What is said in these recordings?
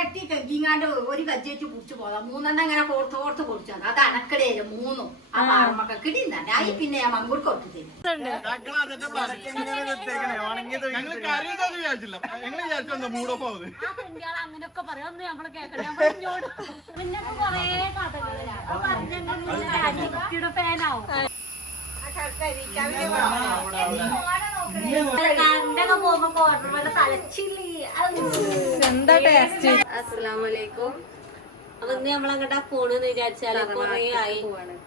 മൺചട്ടി കെങ്കിങ്ങാണ്ട് ഒരു കജ്ജേറ്റ് കുടിച്ചു പോകാം. 3 ഇങ്ങനെ കോർത്ത് കുടിച്ചത്. അത് അണക്കടയില് 3 ആ പാറമൊക്കെ കിട്ടിന്നെ. ആയി പിന്നെ ഞാൻ മങ്കൂർ കൊട്ടു തരും. അങ്ങനെയൊക്കെ പറയാന്ന് നമ്മള് കേൾക്കണം. കൊറേ കഥകളുടെ ഫാനാവും. എന്താ ടേസ്റ്റ്. അസ്സലാമലൈക്കും. അപ്പൊ ഇന്ന് നമ്മളങ്ങോട്ടാ പോണെന്ന് വിചാരിച്ചാല് കൊറേ ആയി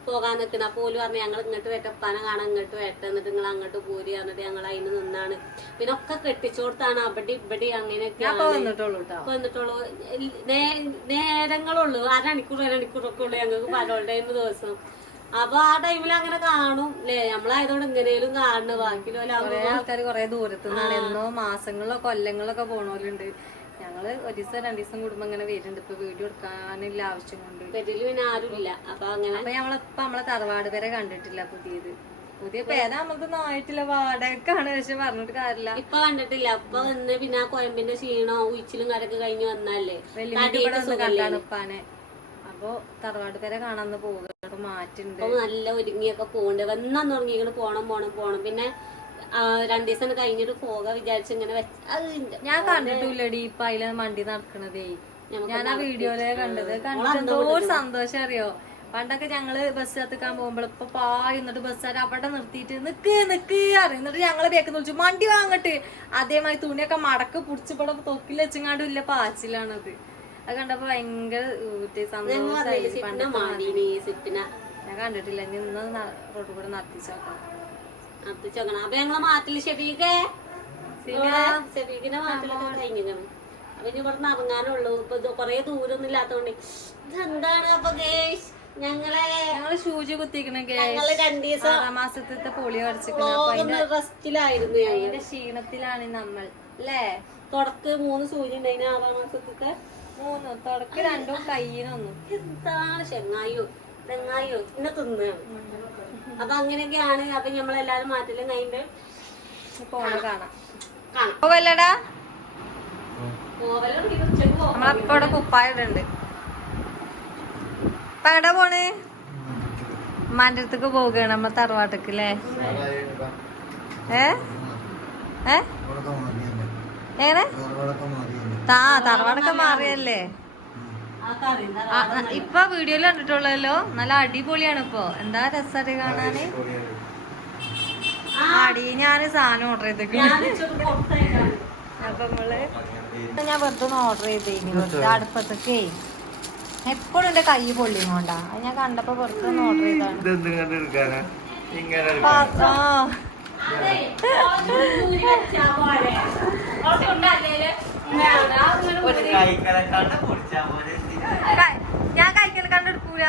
പോകാൻ നിക്കണ. പോലും പറഞ്ഞു ഞങ്ങൾ ഇങ്ങോട്ട് വെട്ടപ്പാന കാണാൻ ഇങ്ങോട്ട് വെട്ട, എന്നിട്ട് നിങ്ങൾ അങ്ങോട്ട് പോരി എന്നിട്ട് ഞങ്ങൾ അതിന് നിന്നാണ്. പിന്നെ ഒക്കെ കെട്ടിച്ചോടത്താണ് അവിടെ ഇവിടെ അങ്ങനെയൊക്കെ വന്നിട്ടുള്ളൂ. നേരങ്ങളുള്ളൂ, അരമണിക്കൂറൊക്കെ ഉള്ളു ഞങ്ങൾക്ക് പരോൾ ടൈം ദിവസം. അപ്പൊ ആ ടൈമിൽ അങ്ങനെ കാണും ല്ലേ, നമ്മളായതുകൊണ്ട് ഇങ്ങനെയും കാണുന്നു. ബാക്കിയുള്ള ആൾക്കാർ കൊറേ ദൂരത്തു നിന്നാണ്, എന്നോ മാസങ്ങളോ കൊല്ലങ്ങളൊക്കെ പോണോലുണ്ട്. ഞങ്ങള് 1 ദിവസം 2 ദിവസം കൂടുമ്പോ ഇങ്ങനെ വരുന്നുണ്ട്. ഇപ്പൊ വീഡിയോ എടുക്കാനുള്ള ആവശ്യം കൊണ്ട് പെരില് പിന്നെ ആരുമില്ല. അപ്പൊ അങ്ങനെ നമ്മളെ തറവാട് വരെ കണ്ടിട്ടില്ല. പുതിയ പേര നമ്മളതൊന്നും ആയിട്ടില്ല, വാടകക്കാണ്. പക്ഷെ പറഞ്ഞിട്ട് കാര്യമില്ല. ഇപ്പൊ കണ്ടിട്ടില്ല. ഇപ്പൊ വന്ന് പിന്നെ ആ കൊയമ്പിന്റെ ക്ഷീണോ ഉച്ചിലും കരക്ക് കഴിഞ്ഞ് വന്നല്ലേ കണ്ടാണ് ഉപ്പാനെ. അപ്പൊ തറവാട് പേരെ കാണാന്ന് പോകുക മാറ്റുണ്ട്. നല്ല ഒരുങ്ങിയൊക്കെ പോകണ്ട്. വന്നു തുടങ്ങിങ്ങനെ പോണം. പിന്നെ 2 ദിവസം കഴിഞ്ഞിട്ട് പോകാ വിചാരിച്ചിങ്ങനെ ഞാൻ കണ്ടിട്ടില്ലടി ഇപ്പൊ അതിലെ വണ്ടി നടക്കണതേ. ഞാൻ ആ വീഡിയോയിലെ കണ്ടത്. കണ്ടിട്ട് എന്തോ ഒരു സന്തോഷം അറിയോ. പണ്ടൊക്കെ ഞങ്ങള് ബസ് കത്തിക്കാൻ പോകുമ്പോൾ ഇപ്പൊ പായി എന്നിട്ട് ബസ്സുകാർ അവിടെ നിർത്തിയിട്ട് നിക്ക് എന്നിട്ട് ഞങ്ങള് ബേക്ക് വിളിച്ചു വണ്ടി വാങ്ങട്ട്. അതേമാതിരി തുണിയൊക്കെ മടക്ക് പുടിച്ചിപ്പടെ തൊക്കിൽ വെച്ചങ്ങാണ്ടും ഇല്ല പാച്ചിലാണത്. അത് കണ്ടപ്പോ ഭയങ്കര സന്തോഷമായി. ഞാൻ കണ്ടിട്ടില്ല. ഇനി ഇന്ന് റോഡ് കൂടെ നടത്തിച്ചോക്കാം. അപ്പൊ ഞങ്ങളെ മാറ്റില് ഷെഫീഖിന്റെ മാറ്റിലൊക്കെ കഴിഞ്ഞിരിക്കണം. അപ്പൊ ഇനി ഇവിടെ ഇറങ്ങാനുള്ളൂ. ഇപ്പൊ കൊറേ ദൂരൊന്നും ഇല്ലാത്തോണ്ട് ഇതെന്താണ്. അപ്പൊ ഞങ്ങള് ഷൂജ് കുത്തിക്കണ 2 ദിവസം മാസത്തെ പോളിയോ അടിച്ചിട്ട് റെസ്റ്റിലായിരുന്നു. അതിന്റെ ക്ഷീണത്തിലാണ് നമ്മൾ അല്ലേ. തുടക്ക് 3 സൂചി ഉണ്ടായിരുന്നു 6 മാസത്തെ. 3 തുടക്ക് 2 കയ്യിനൊന്നും. എന്താണ് ചെങ്ങായോ ഇന്നെ തിന്നാണ്. അപ്പൊ അങ്ങനെയൊക്കെയാണ്. അപ്പൊ നമ്മളെല്ലാരും മാറ്റലും കഴിഞ്ഞിട്ട് പോണ കാണാം. പോവല്ലടാ. നമ്മളപ്പോ ഇവിടെ കുപ്പായിടുണ്ട്. ഇപ്പൊ എവിടെ പോണ്? ഉമ്മാന്റെ അടുത്തേക്ക് പോവുകയാണ് നമ്മ തറവാട്ടക്ക് അല്ലേ. എങ്ങനെ തറവാടൊക്കെ മാറിയല്ലേ. ഇപ്പൊ വീഡിയോയിൽ കണ്ടിട്ടുള്ളല്ലോ. നല്ല അടിപൊളിയാണ്. ഇപ്പൊ എന്താ രസമായിട്ട് കാണാന്. അടി ഞാന് സാധനം ഓർഡർ ചെയ്തേക്കുന്നു. അപ്പൊ ഞാൻ വെറുതെ ഓർഡർ ചെയ്തേക്കുന്നു അടുപ്പത്തൊക്കെ. എപ്പോഴും എന്റെ കൈ പൊള്ളിയും കൊണ്ടാ. അത് ഞാൻ കണ്ടപ്പോ വെറുതെ ഓർഡർ ചെയ്താണ്. ഞാൻ കഴിക്കൽ കണ്ടെടുക്കൂല.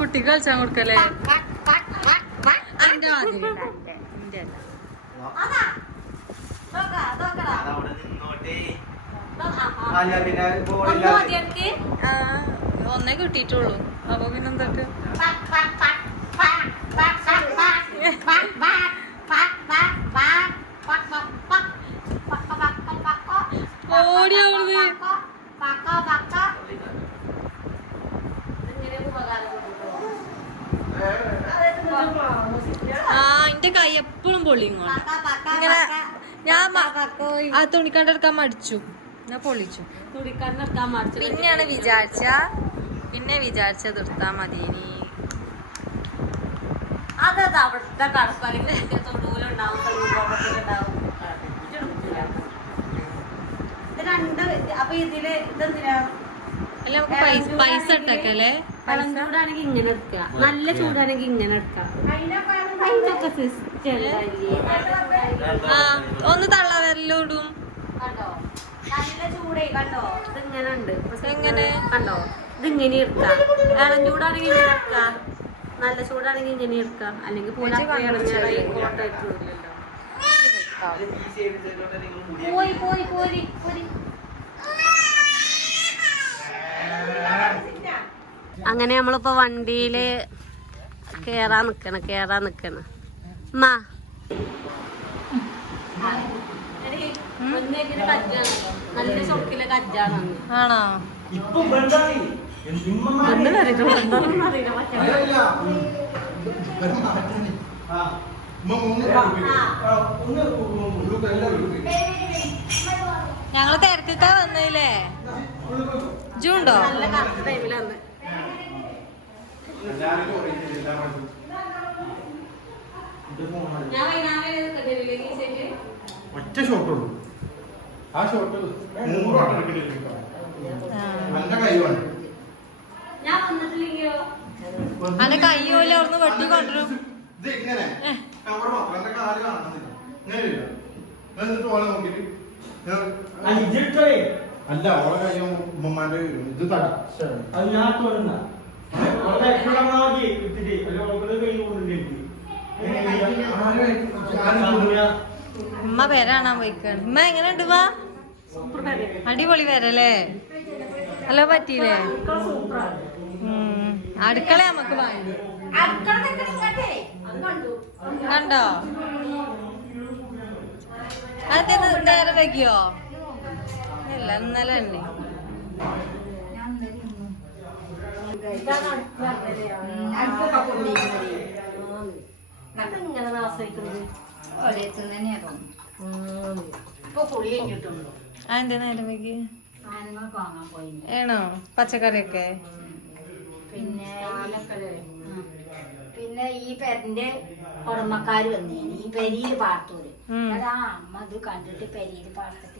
കുട്ടിക്ക് കളിച്ചാൻ കൊടുക്കല്ലേ. ഒന്നേ കിട്ടിയിട്ടുള്ളൂ. അപ്പൊ പിന്നെന്തൊക്കെ ഓടിയാവുന്നത്. എന്റെ കൈ എപ്പോഴും പൊള്ളിയും ഇങ്ങനെ. ഞാൻ ആ തുണിക്കണ്ടെടുക്കാൻ മടിച്ചു. ഞാൻ പൊള്ളിച്ചു. പിന്നെയാണ് വിചാരിച്ച നിർത്താ മതിയേനി. അതത് അവിടുത്തെ കടപ്പല്ലെങ്കിൽ തൊടുവിലുണ്ടാവും. അപ്പൊ ഇതില് ഇതെന്തിനാ പൈസ ഇട്ടല്ലേ. ചൂടാണെങ്കിൽ ഇങ്ങനെ എടുക്കുക, നല്ല ചൂടാണെങ്കിൽ ഇങ്ങനെ എടുക്കാം. അതിനൊക്കെ സിസ്റ്റം ഒന്ന് തള്ള വരലോടും. കണ്ടോ നല്ല ചൂടേ. കണ്ടോ ഇതിങ്ങനെ ഉണ്ട്. എങ്ങനെ കണ്ടോ ഇതിങ്ങനെ എടുക്കാം. ഇളം ചൂടാണെങ്കിൽ ഇങ്ങനെ എടുക്കാം, നല്ല ചൂടാണെങ്കിൽ ഇങ്ങനെ എടുക്കാം. അല്ലെങ്കിൽ പോയി അങ്ങനെ നമ്മളിപ്പോ വണ്ടിയില് കേറാൻ നിക്കണ അമ്മ നല്ല ചൊക്കിലെ കജ്ജാണ് ആണോ ഞങ്ങള് തിരക്കിട്ടാ വന്നില്ലേ ജൂണ്ടോ നല്ല കറക്റ്റ് ടൈമിലാണ് ഞാൻ ഒറ്റ ഷോട്ടുള്ളൂ ആ ഷോട്ട് 100 ഓട്ടം നല്ല കഴിവാണ് ഞാൻ വന്നിട്ടില്ലെങ്കിലോ അന്റെ കൈ പോലെ അവിടുന്ന് വെട്ടി കൊണ്ടുവരും ഇത് ഇങ്ങനെ കവർ മാത്രം എന്റെ കാല് കാണുന്നില്ല ഇങ്ങനെ ഇല്ല എന്നിട്ട് ഓളെ നോക്കിട്ട് അല്ല ഓളെ കഴിയും ഉമ്മമാന്റെ ഇത് ഉമ്മ പേര കാണാൻ പോയിക്കാണ് ഉമ്മ എങ്ങനെയുണ്ട് വാ അടിപൊളി വരല്ലേ ഹലോ പറ്റിയില്ലേ അടുക്കള നമുക്ക് വാങ്ങി കണ്ടോ അത് നേരെ വയ്ക്കോ ഇല്ല ഇന്നലെ തന്നെ ഇങ്ങനെ ആശ്രയിക്കുന്നത് അതെന്താ നേരം വയ്ക്ക് വാങ്ങാൻ പോയി ഏണോ പച്ചക്കറിയൊക്കെ പിന്നെ ഈ പെരന്റെ ഉടമക്കാര് വന്നേ ഈ പെരിയില് പാർത്തൂര് അതാ അമ്മ ഇത് കണ്ടിട്ട് പെരിയില് പാർത്തിട്ട്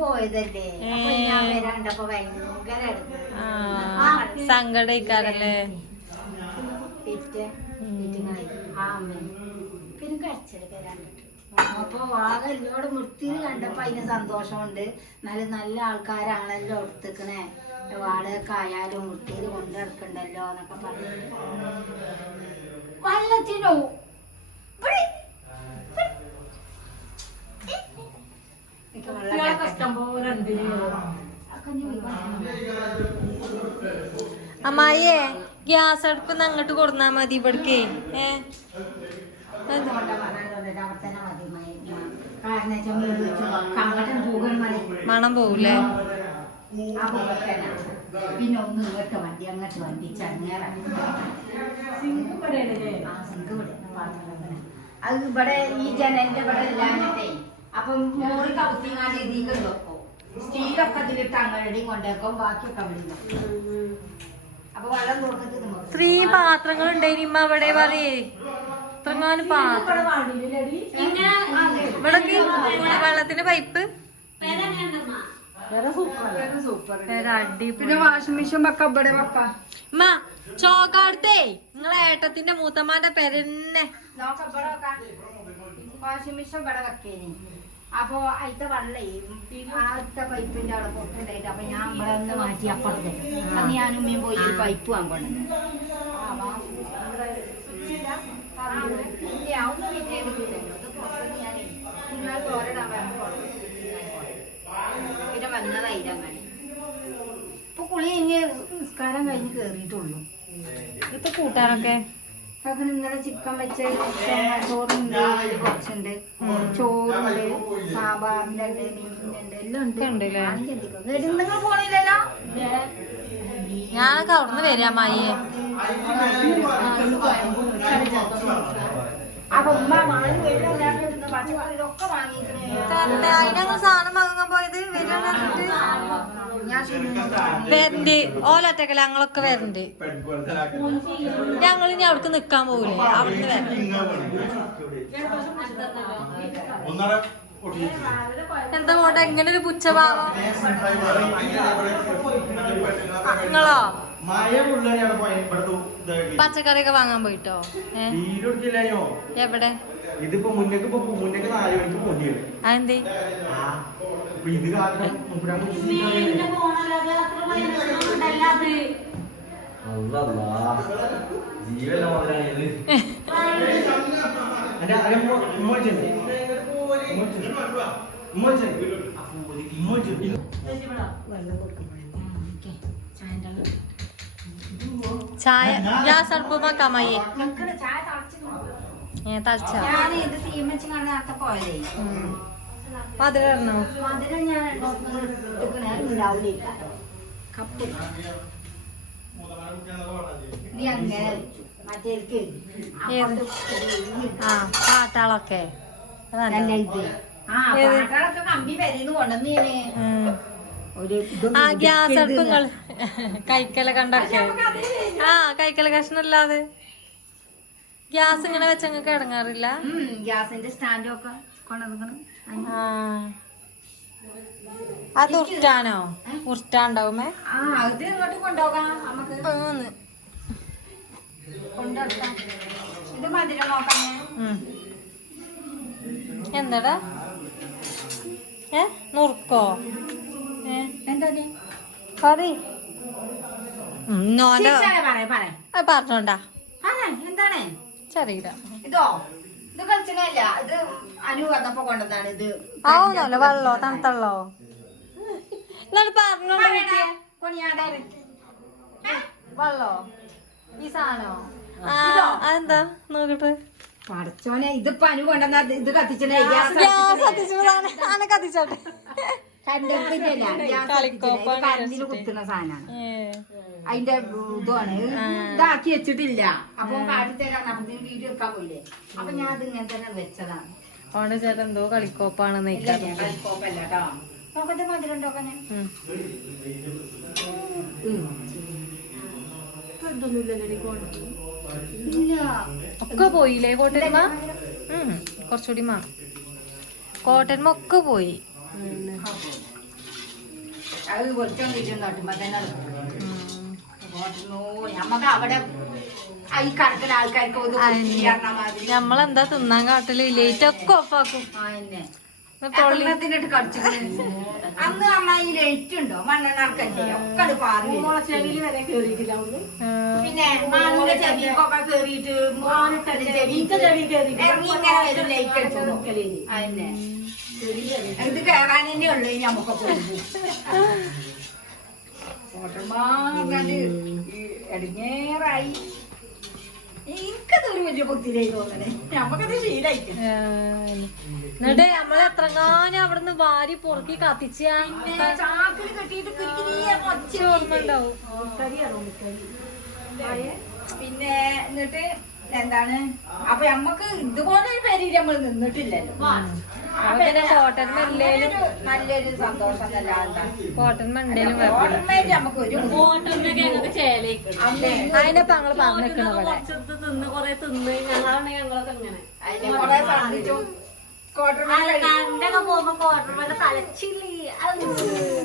പോയതല്ലേ അപ്പൊ ഞാൻ വരാണ്ടപ്പോ ഭയങ്കര സങ്കടയിക്കാരല്ലേ ആ അമ്മ പിന്നെ കരച്ചില് വരാണ്ടിട്ട് അപ്പൊ വാഗ എന്നോട് വൃത്തിയിൽ കണ്ടപ്പോ അതിന് സന്തോഷമുണ്ട് നല്ല നല്ല ആൾക്കാരാണല്ലോ എടുത്തിക്കണേ വാടകയൊക്കെ ആയാലും വൃത്തിയിൽ കൊണ്ടെടുക്കണ്ടല്ലോ എന്നൊക്കെ പറഞ്ഞിട്ട് വള്ളത്തിനോ അമ്മായിയെ ഗ്യാസ് അടുപ്പ് അങ്ങോട്ട് കൊടുന്നാ മതി ഇവിടേക്ക് മണം പോവൂലേ പിന്നെ ഒന്ന് ഇങ്ങോട്ട് വണ്ടി അങ്ങോട്ട് വണ്ടി ചങ്ങേറ അത് ഇവിടെ ഈ ജനലിന്റെ ഇവിടെ ഇല്ലാഞ്ഞിട്ടേ അപ്പം മോറി കൗത്തിങ്ങാണ്ട് എഴുതിക്ക് വെക്കും സ്റ്റീലൊക്കെ ഇതിലിട്ട് അങ്ങനെയും കൊണ്ടേക്കും ബാക്കിയൊക്കെ അവിടെ വെക്കും അപ്പൊ വെള്ളം കൊടുത്തിട്ട് ഇത്രയും പാത്രങ്ങൾ ഉണ്ടായിനിമ്മ അവിടെ പറയേ ഇത്രങ്ങാനും പാത്രം ഇവിടെ വെള്ളത്തിന്റെ പൈപ്പ് അടി പിന്നെ വാഷിംഗ് മെഷീൻ വെക്ക ഇവിടെ വെക്കാം ചോക്കാടത്തേ നിങ്ങളെ ഏട്ടത്തിന്റെ മൂത്തമ്മാന്റെ പെരന്നെ വാഷിംഗ് മെഷീൻ ഇവിടെ വെക്കേനി അപ്പൊ അതിന്റെ വെള്ളേ ആദ്യത്തെ പൈപ്പിന്റെ അവിടെ പൊട്ടുണ്ടായിട്ട് അപ്പൊ ഞാൻ ഇവിടെ ഒന്ന് മാറ്റി അപ്പുറത്തെ അന്ന് ഞാനും ഉമ്മയും പോയി ഒരു പൈപ്പ് വാങ്ങണം പിന്നെ വന്നതായില്ല അങ്ങനെ ഇപ്പൊ കുളി കഴിഞ്ഞ് നിസ്കാരം കഴിഞ്ഞ് കേറിയിട്ടുള്ളൂ ഇപ്പൊ കൂട്ടാനൊക്കെ അപ്പൊ ഇന്നലെ ചിക്കൻ വെച്ച ചോറുണ്ട് കുറച്ചുണ്ട് ചോറുണ്ട് സാമ്പാറിന്റെ ഉണ്ട് മീനിന്റെ എല്ലാം ഉണ്ട് നിങ്ങൾ പോണില്ലല്ലോ ഞാനൊക്കെ അവിടുന്ന് വരാം അമ്മായിയെ അപ്പൊ ഉമ്മ മാറി പച്ചക്കറിയിലൊക്കെ വാങ്ങിക്കണേ അതിനങ്ങൾ സാധനം വാങ്ങാൻ പോയത് വരണ്ട് ഓലൊറ്റക്കല്ല ഞങ്ങളൊക്കെ വരണ്ട് ഞങ്ങൾ ഇനി അവിടേക്ക് നിക്കാൻ പോകൂലേ അവിടുന്ന് വരണ്ട് എന്താ പോട്ടെ എങ്ങനെ ഒരു പുച്ഛഭാവം നിങ്ങളോ പച്ചക്കറിയൊക്കെ വാങ്ങാൻ പോയിട്ടോ എവിടെ ഇതിപ്പോ മുന്നേക്ക് 4 മണിക്ക് പോയി അതെന്തേ ഇത് കാരണം ജീവല്ല മുതലാണ് ചായ ഗ്യാസ് അടുപ്പ് വെക്കാമയ്യേ നിക്കണ് ചായ തിളച്ചു. തളിച്ച ഞാൻ ഇത് തീമച്ച് കാണാൻ നേരത്തെ പോയതേ. മധുരണോ മധുരം ഞാൻ എടുക്കണേ ഉണ്ടാവില്ല. കപ്പ് നീ അങ്ങനെ വെച്ചു. മറ്റേക്ക് ആ പാട്ടാളൊക്കെ നല്ല ഇത്. ആ പാട്ടാളൊക്കെ കമ്പി വരേന്ന് കൊണ്ടുവന്നേനെ. ഒരു ആ ഗ്യാസ് അടുപ്പങ്ങൾ കൈക്കല കണ്ടൊക്കെ ആ കൈക്കല കഷ്ണല്ലാതെ ഗ്യാസ് ഇങ്ങനെ വെച്ചങ്ങൾക്ക് ഇടങ്ങാറില്ല. ഗ്യാസിന്റെ സ്റ്റാൻഡും ഒക്കെ കൊണ്ടുവന്നിക്കണം. ആ അത് ഉരുട്ടാനോ ഉരുട്ടാണ്ടാവുമേ ആ ഇത് ഇങ്ങോട്ട് കൊണ്ടുപോകാം നമുക്ക് കൊണ്ടുവെക്കാം. ഇത് മധുരം നോക്കാനേ. എന്താടാ നുറുക്കോ എന്താ പറ നോന്റെ പറഞ്ഞോണ്ടാ എന്താണ് ചെറിയ ഇതോ? ഇത് കളിച്ചല്ല. ഇത് അനു വന്നപ്പോ കൊണ്ടതാണ്. ഇത് ആവുന്നല്ലോ വെള്ളോ തണുത്തള്ളോ എന്നാലും പറഞ്ഞോണ്ട് വെള്ളോ ഈ സാധനോ അതെന്താ നോക്കട്ടെ പടച്ചോനെ ഇതിപ്പോ അനു കൊണ്ടുവന്ന ഇത് കത്തിച്ചേ. കത്തിച്ചോട്ടെ കറണ്ടിന് കുത്തുന്ന സാധനമാണ്. അതിന്റെ ഇതാണ് ഇതാക്കി വെച്ചിട്ടില്ല. അപ്പൊ കാട്ടിത്തരാൻ വീഡിയോ എടുക്കാൻ പോയില്ലേ. അപ്പൊ ഞാൻ അത് ഇങ്ങനെ തന്നെ വെച്ചതാണ്. ഓണ്ട് ചേട്ടൻ എന്തോ കളിക്കോപ്പാണ് കളിക്കോപ്പല്ല കേട്ടോ. നോക്കട്ടെ മധുരം ഉണ്ടോക്കാനെ. ഒക്കെ പോയില്ലേ കോട്ടന്മ? കുറച്ചുകൂടി മാ കോട്ടന്മ ഒക്കെ പോയി. അത് പൊളിച്ചോണ്ടിരിക്കും നട്ടുമ്പോ തന്നെ നമ്മക്ക് അവിടെ ഈ കടക്കുന്ന ആൾക്കാർക്ക് നമ്മളെന്താ തിന്നാൻ കാട്ടില് ലേറ്റ് ഒക്കെ ഓഫാക്കും. തൊള്ളിനത്തിനിട്ട് കടിച്ചു. അന്ന് അമ്മായി ലേറ്റ് ഉണ്ടോ മണ്ണെണ്ണാർക്കല്ലേ ഒക്കെ പാറി വരെ കേറിയിട്ടില്ല. പിന്നെ മാനൂടെ ചെവിക്കൊക്കെ കേറിയിട്ട് ഇങ്ങനെ വരും ലേറ്റ് അടിച്ചു. അതന്നെ ഇത് കേറാൻ തന്നെ ഉള്ളു ഞമ്മക്കൊക്കെ ഇടങ്ങേറായി. എനിക്കതൊരു വലിയ ബുദ്ധിയിലായി തോന്നണേ. ഞമ്മക്കത് ശീലായിട്ട് എന്നിട്ട് നമ്മള് എത്രങ്ങാനും അവിടുന്ന് വാരി പൊറുക്കി കത്തിച്ച ചാക്കില് കെട്ടിയിട്ട് ഓർമ്മ ഉണ്ടാവും. പിന്നെ എന്നിട്ട് എന്താണ് അപ്പൊ നമ്മക്ക് ഇതുപോലെ ഒരു പേരിൽ നമ്മൾ നിന്നിട്ടില്ലല്ലോ. കോട്ടൺ മെല്ലേലും നല്ലൊരു സന്തോഷം തന്നെ. കോട്ടൺ മണ്ടേലും നമുക്ക് ഒരു അതിനൊപ്പം ഞങ്ങള് പറഞ്ഞിരിക്കണ പോലെ തിന്ന് കൊറേ തിന്ന് ഞങ്ങളാണ് ഞങ്ങളൊക്കെ ഇങ്ങനെ കൊറേ സന്ധിച്ചു.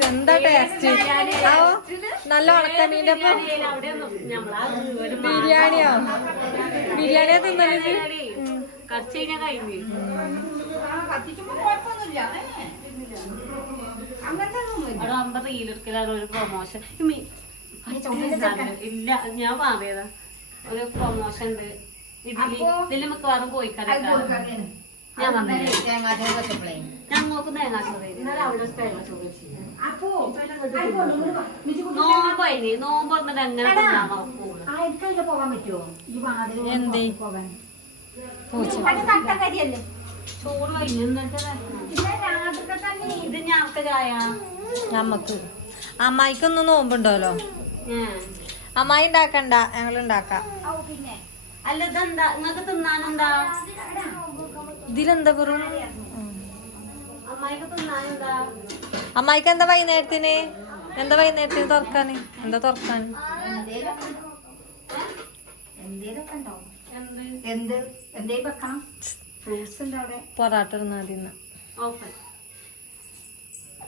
എന്താ ടേസ്റ്റ് നല്ല ഉണക്കമീൻ്റെ ബിരിയാണിയോ ബിരിയാണിയോ തിന്നല് കടിച്ചു കഴിഞ്ഞാൽ കഴിഞ്ഞു. അവിടെ ആകുമ്പോ റീലെടുക്കലാണ് ഒരു പ്രൊമോഷൻ. ഇല്ല ഞാൻ മാറിയതാ. ഒരു പ്രൊമോഷൻ ഉണ്ട് ഇതില് മിക്കവാറും പോയിക്കാരൊക്കെ ഞാൻ പറഞ്ഞില്ലേ ഞങ്ങൾക്ക് നോമ്പായി. നോമ്പ് പറഞ്ഞിട്ട് എങ്ങനെ പോകാൻ പറ്റുമോ? എന്തേ തട്ടക്കരിയല്ലേ ചോറ് കഴിഞ്ഞു. ഇത് ഞാർക്ക് ചായ നമ്മക്ക് അമ്മായിക്കൊന്നും നോമ്പുണ്ടല്ലോ. അമ്മായി ഉണ്ടാക്കണ്ട ഞങ്ങൾ ഉണ്ടാക്കാം. അല്ല ഇതെന്താ നിങ്ങക്ക് തിന്നാനെന്താ? ഇതിലെന്താ വെറും അമ്മായിക്ക് തിന്നാനെന്താ? അമ്മായിക്ക് എന്താ വൈകുന്നേരത്തിന് തുറക്കാന് എന്താ തുറക്കാന് പൊറാട്ട ഇടുന്ന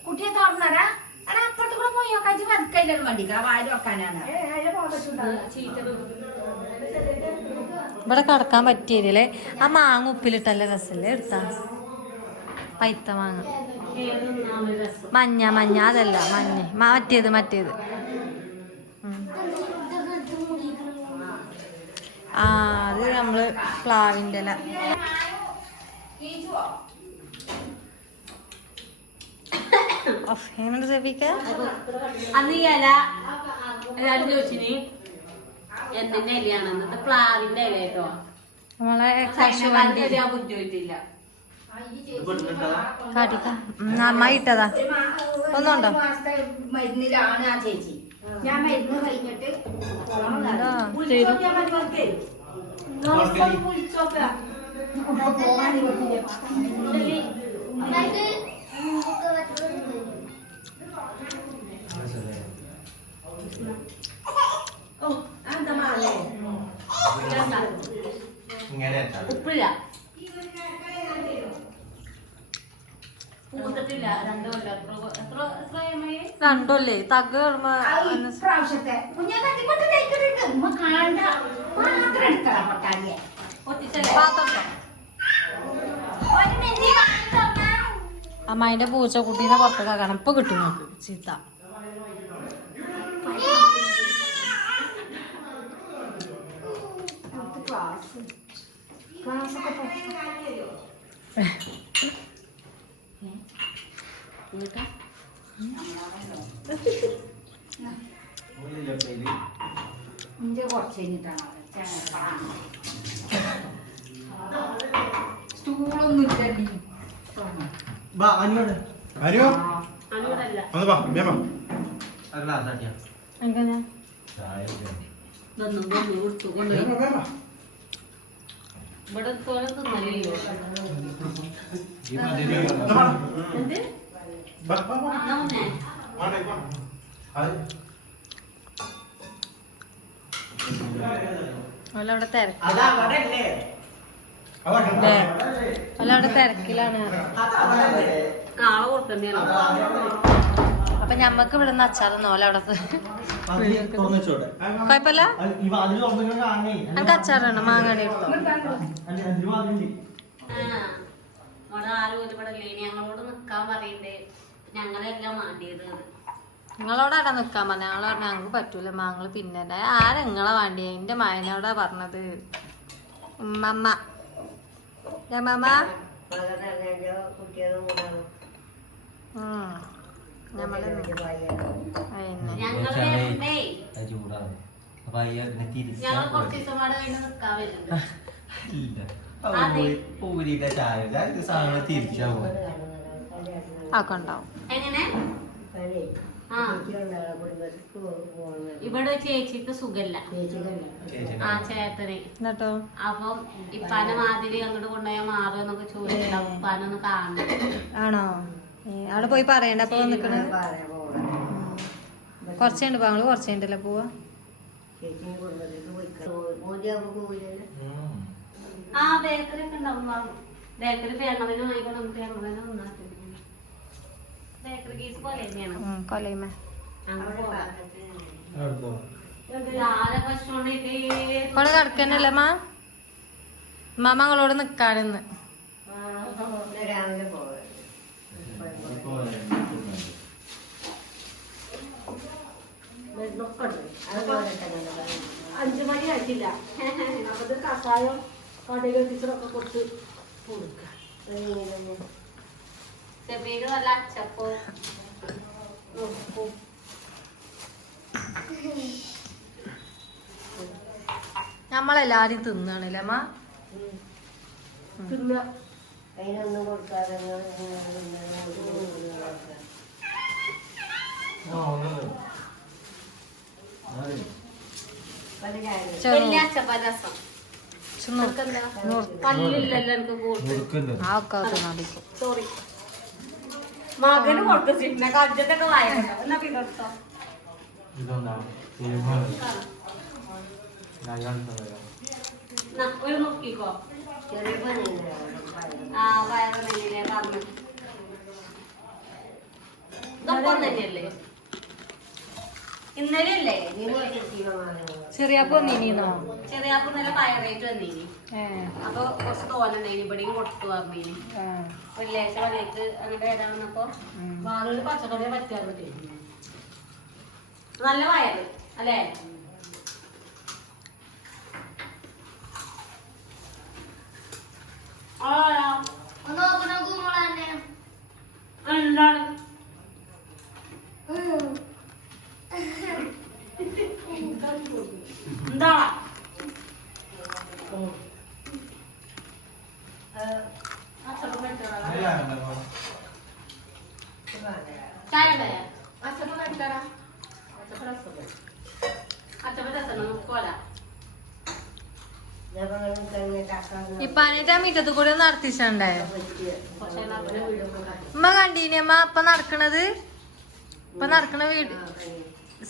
കുട്ടിയെ തുറന്നടാ. അപ്പുറത്ത് കൂടെ പോയോ കജി വന്നിക്കല്ലോ വണ്ടിക്കാ വാല് വെക്കാനാണ്. ഇവിടെ കടക്കാൻ പറ്റിയല്ലേ. ആ മാങ്ങ ഉപ്പിലിട്ടല്ല രസല്ലേ എടുത്താ പൈത്ത മാങ്ങ മഞ്ഞ അതല്ല മറ്റേത് ആ അത് നമ്മള് പ്ലാവിൻ്റെ ഇല എങ്ങനെയുണ്ട് സെഫിക്ക? അന്ന് ഈ ഇല എല്ലാരും ചോദിച്ചിന് എന്തിന്റെ ഇലയാണ് എന്നിട്ട് പ്ലാവിന്റെ ഇല കേട്ടോ. നമ്മളെ കശുവണ്ടി ബുദ്ധിമുട്ടില്ല. അമ്മായി ഇട്ടതാ ഒന്നുണ്ടോ? മരുന്നിലാണ് ആ ചേച്ചി. ഞാൻ മരുന്ന് കഴിഞ്ഞിട്ട് ഉപ്പില്ല, പൂത്തിട്ടില്ല. 2 കൊല്ലം. 2 കൊല്ലേ തഗ് പ്രാവശ്യത്തെ കുഞ്ഞാ കാണണ്ട മാത്രം എടുക്കണം പൊട്ടാലിയെ. അമ്മായിന്റെ പൂച്ചക്കുട്ടീനെ പുറത്തേക്കാക്കണം. ഇപ്പൊ കിട്ടും നോക്ക് ചീത്ത. ഇന്റെ കുറച്ച് കഴിഞ്ഞിട്ടാണ് സ്റ്റൂളൊന്നും ഇല്ല. അരിയോ അങ്ങോട്ടല്ല. ഒന്ന് വാ വേമ എങ്ങനെ കൊടുത്തു കൊണ്ടുപോയി. ഇവിടെ തോലെ തിന്നലില്ലോ. എന്ത് അവളവിടെ തിരക്കിലാണ്. നാളെ കൊടുക്കണ്ടല്ലോ. അപ്പൊ ഞമ്മക്ക് ഇവിടെ നിന്ന് അച്ചാറൊന്നും ഓല അവിടെ കൊഴപ്പല്ല. എനിക്ക് അച്ചാറാണ് മാങ്ങാടി എടുത്തോ. ഇവിടെ ആരും ഇവിടെ ഇല്ലേ. ഞങ്ങളോട് നിക്കാൻ പറയണ്ടേ. ഞങ്ങളെല്ലാം മാണ്ടിയത്. നിങ്ങളോട് അവിടെ നിക്കാൻ പറഞ്ഞ ഞങ്ങൾ പറഞ്ഞ ഞങ്ങൾക്ക് പറ്റൂല മാങ്ങള്. പിന്നെ ആരാ നിങ്ങളെ വേണ്ടിയ? എന്റെ മായനോടാ പറഞ്ഞത്. ഉമ്മമ്മ മാമ ഞങ്ങൾ കുറച്ച് ദിവസം പാടെ കഴിഞ്ഞ് നിക്കാൻ വരുന്നുണ്ട്. ഒക്കെ ഉണ്ടാവും. എങ്ങനെ ഇവിടെ ചേച്ചിക്ക് സുഖല്ല. ആ ചേട്ടന്. എന്നിട്ടോ അപ്പം ഇപ്പാന്റെ മാതിരി അങ്ങോട്ട് കൊണ്ടുപോയാൽ മാറും എന്നൊക്കെ ചോദിച്ചിട്ടുണ്ടാവും. ഉപ്പാനൊന്ന് കാണണം. ആണോ? അവിടെ പോയി പറയണ്ട. അപ്പൊ നിക്കണ് കുറച്ചുണ്ട് ഞങ്ങള് കുറച്ചുണ്ടല്ലോ പോവാ. ആ ബേക്കറി ഒക്കെ ഉണ്ടാവും. ബേക്കറി ഞങ്ങളിന് വാങ്ങിക്കൊണ്ട് നമുക്ക് ഞങ്ങളിനെ ഒന്നാക്കി. ബേക്കറി കേസ് പോലെ തന്നെയാണ്. കൊലയുമേ രാവിലെ ഭക്ഷണം ഇവിടെ കിടക്കന്നല്ലേ മാ മങ്ങളോട് നിക്കാണെന്ന്. അഞ്ചു മണി ആയിട്ടില്ല. അത് കഷായം കടയിൽ ടീച്ചറൊക്കെ കൊടുത്ത് കൊടുക്കുക. ചെമ്മീന് നല്ല അച്ചപ്പോ ഉപ്പും. നമ്മളെല്ലാരും തിന്നാണല്ലേ അമ്മ. തിന്ന അതിനൊന്നും കൊടുക്കാതെ വലിയ അച്ചപ്പ രസം. പല്ലില്ലല്ലോ എനിക്ക് കൂട്ട്. സോറി മകന് കൊടുത്തില്ല. കജ്ജത്തൊക്കെ വായന എന്നാ പിന്നെ എടുത്തോ. ഒരു നോക്കിക്കോ. ആ വയറ് നെല്ലിലെ പറഞ്ഞു. ഇതൊപ്പം തന്നെയല്ലേ? ഇന്നലെ അല്ലേ ചെറിയപ്പോ വന്നീനോ? ചെറിയാപ്പൂ നല്ല പയറേറ്റ് വന്നീനി. അപ്പൊ കുറച്ച് തോന്നുണ്ടായിനി. ഇവിടെയും കൊടുത്തു പറഞ്ഞീനി. വെള്ളിയാഴ്ച വഴിയേക്ക് അങ്ങോട്ട് ഏതാണെന്നപ്പോ വാങ്ങൊരു പച്ചക്കറിയെ പറ്റാൻ പറ്റി. നല്ല വയറ് അല്ലേ? എന്താണ് എന്താ ചായ ഉണ്ടായാ ഇപ്പൊ അനിട്ട് ആ മുറ്റത്ത് കൂടെ നടത്തിച്ചണ്ടേ ഉമ്മ കണ്ടീനി അമ്മ ഇപ്പൊ നടക്കണത് ഇപ്പൊ നടക്കണ വീട്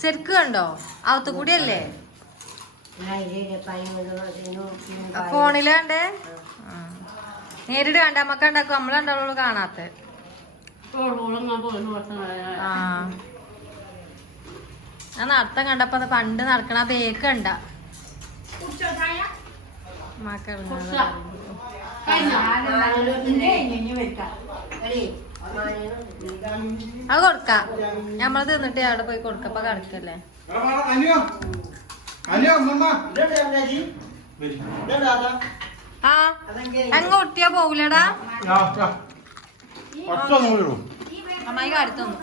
ശരിക്കും കണ്ടോ അകത്തു കൂടിയല്ലേ ഫോണില് കണ്ടേ നേരിട്ട് കണ്ട അമ്മക്ക് ഉണ്ടാക്കും നമ്മള് കണ്ടോളൂ കാണാത്ത ആ ഞാൻ നടത്തം കണ്ടപ്പോ പണ്ട് നടക്കണ ബേക്ക് കണ്ട അത് കൊടുക്കാം ഞമ്മള് തിന്നിട്ട് അവിടെ പോയി കൊടുക്കപ്പോ കിടക്കല്ലേ ആ അങ്ങ് ഒട്ടിയാ പോകൂലടാ അമ്മായി കാടുത്തൊന്നു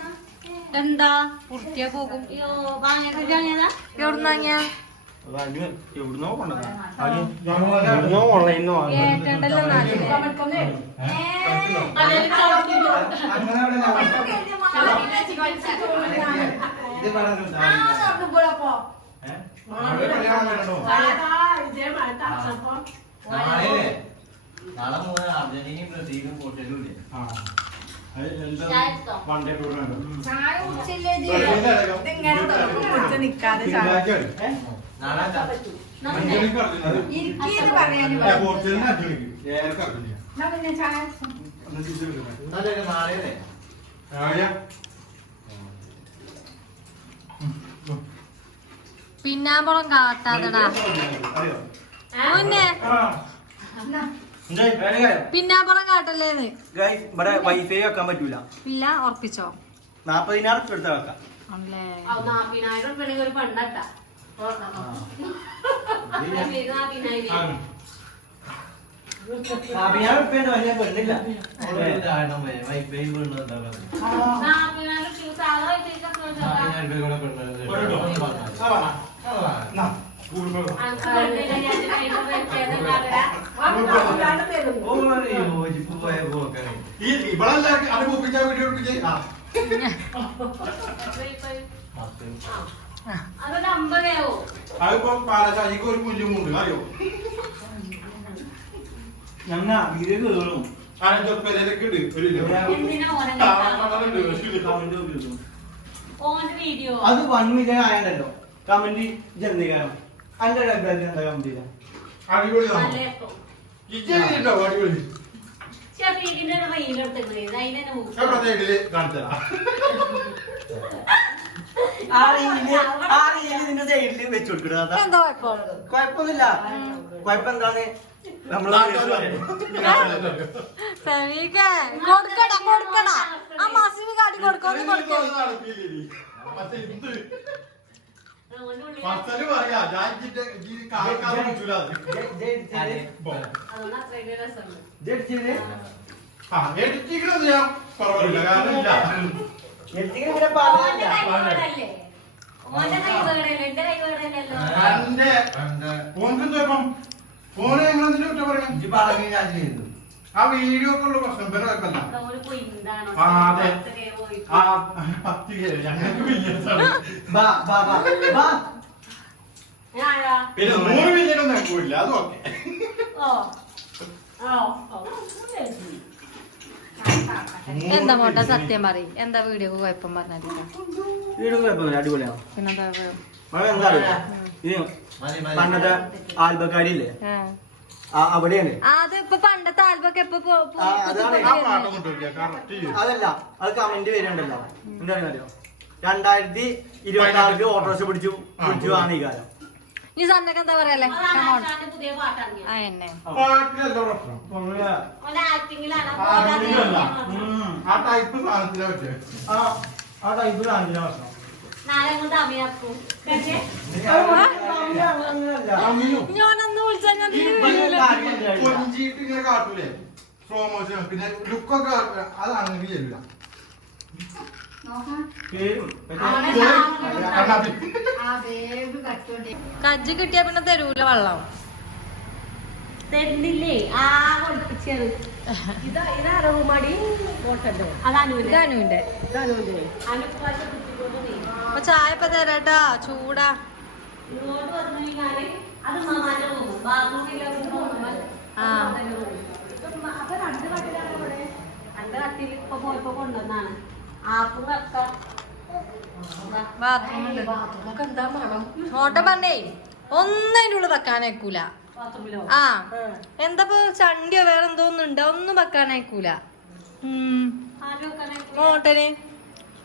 എന്താ ഉരുട്ടിയാ പോകും അയ്യോ വാങ്ങിയതാ എവിടുന്ന് വാങ്ങിയാ എവിടുന്നോ ഓൺലൈനിന്നോ കേട്ടണ്ടല്ലോ നാട്ടില് നാളെ മൂന്ന് അർജന്റീനയും ബ്രസീലും പോർച്ചുഗലും ഇല്ലേ പിന്നാമ്പുറം കാട്ടാതടാ മുന്നേ പിന്നാമ്പുറം കാട്ടല്ലേന്ന് ഇവിടെ വൈഫൈ വെക്കാൻ പറ്റൂല ഇല്ല ഉറപ്പിച്ചോ 40,000 എടുത്ത വെക്കാം ആണല്ലേ 40,000 ഉണ്ടെങ്കിൽ ഒരു പെണ്ണട്ടാ 40,000 പെണ്ണില്ല വൈഫൈ ഇവളെല്ലാവർക്കും അത് ഒപ്പിച്ച വീഡിയോ അതൊരു 50 ആവോ അതിപ്പോ പാലശാലിക്ക് ഒരു പുല്ലുമുണ്ട് അറിയോ ഞങ്ങ വീഡിയോ കേറും അനന്തപ്പേരൊക്കെ ഉണ്ട് ഒരു എന്തിനാ ഓന്റെ വീഡിയോ അത് 1 മില്യൺ ആയല്ലോ കമന്റ് ജനതീകാരം അന്റെ അഭിപ്രായത്തിൽ എന്താ കമന്റ് ചെയ്ത അടിപൊളിയാണ് ഇജ്ജോ അടിപൊളി ഷഫീഖിന്റെ റീലെടുത്തിട്ടുണ്ട് അതിനെ എവിടെ കാണിച്ചതാ നിന്റെ സൈഡില് വെച്ച് കൊടുക്കണ എന്താ കുഴപ്പം കുഴപ്പമൊന്നുമില്ല കുഴപ്പം എന്താണ് നമ്മള് സെമീക്ക കൊടുക്കടാ കൊടുക്കടാ ആ മാസിന് കാട്ടി കൊടുക്കൊന്ന് കൊടുക്കേ ഫോണ് ഞങ്ങളെന്തിനാ കുറ്റം പറയണം ആ വീഡിയോ ഒക്കെ ഉള്ള പ്രശ്നം വേറെ കുഴപ്പമില്ല ആ അതെ ആ 10K ഞങ്ങൾക്ക് വില്യൻസാണ് പിന്നെ 100 മില്യൺ ഒന്നും പോയില്ല അത് ഓക്കെ എന്താ മോട്ട സത്യം പറയും എന്താ വീഡിയോ കുഴപ്പം പറഞ്ഞില്ല വീഡിയോ കുഴപ്പമില്ല അടിപൊളിയാണ് പിന്നെന്താ എന്താ അറിയാ പണ്ടത്തെ ആൽബക്കാരില്ലേ അവിടെയാണ് അത് ഇപ്പൊ പണ്ടത്തെ ആൽബൊക്കെ ഇപ്പൊ അതല്ല അത് കമന്റ് വരുന്നുണ്ടല്ലോ എന്താ അറിയോ 2026 ഓട്ടോറിക്ഷ പിടിച്ചു ആണ് ഈ കാലം ഈ സന്നൊക്കെ എന്താ പറയല്ലേ പുതിയ പാട്ടിറങ്ങിയ ആ എന്നെ ആക്ടിങ്ങിലാണ് ആ ടൈപ്പ് സാധനത്തിനെ പറ്റേ ആ ടൈപ്പ് കാണിക്കുന്ന പ്രശ്നം നാളെ കൊണ്ട് അഭിയാക്കും ഞാനന്ന് കൊഞ്ചിട്ട് ഇങ്ങനെ കാട്ടൂലേ സ്ലോ മോഷൻ പിന്നെ ലുക്കൊക്കെ അത് അങ്ങനെ ചെയ്യൂല നോക്കാം. കേറും. ആ വേവ് കട്ടോണ്ട് കജ്ജ് കിട്ടിയാ പിന്നെ തരൂല വെള്ളം. തരുന്നില്ലേ ആ ഒളിപ്പിച്ചത് ധനുവിന്റെ അപ്പൊ ചായ ഇപ്പൊ തരാട്ടാ, ചൂടാ. ഇങ്ങോട്ട് വന്നു കഴിഞ്ഞാല് അത് മാമാന്റെ പോകും ബാത്റൂമിലൊക്കെ ആ രണ്ട് കട്ടിൽ ഇപ്പൊ പോയപ്പോ കൊണ്ടുവന്നാണ് ആപ്പും കക്ക ബാത്റൂമില് മോട്ട പറഞ്ഞേ ഒന്നും അതിൻ്റെ ഉള്ളിൽ വെക്കാനേക്കൂല. ബാത്റൂമിലോ ആ എന്താ ചണ്ടിയോ വേറെ എന്തോന്നുണ്ടോ ഒന്നും വെക്കാനേക്കൂല. ആരും വെക്കാനേ മോട്ടന്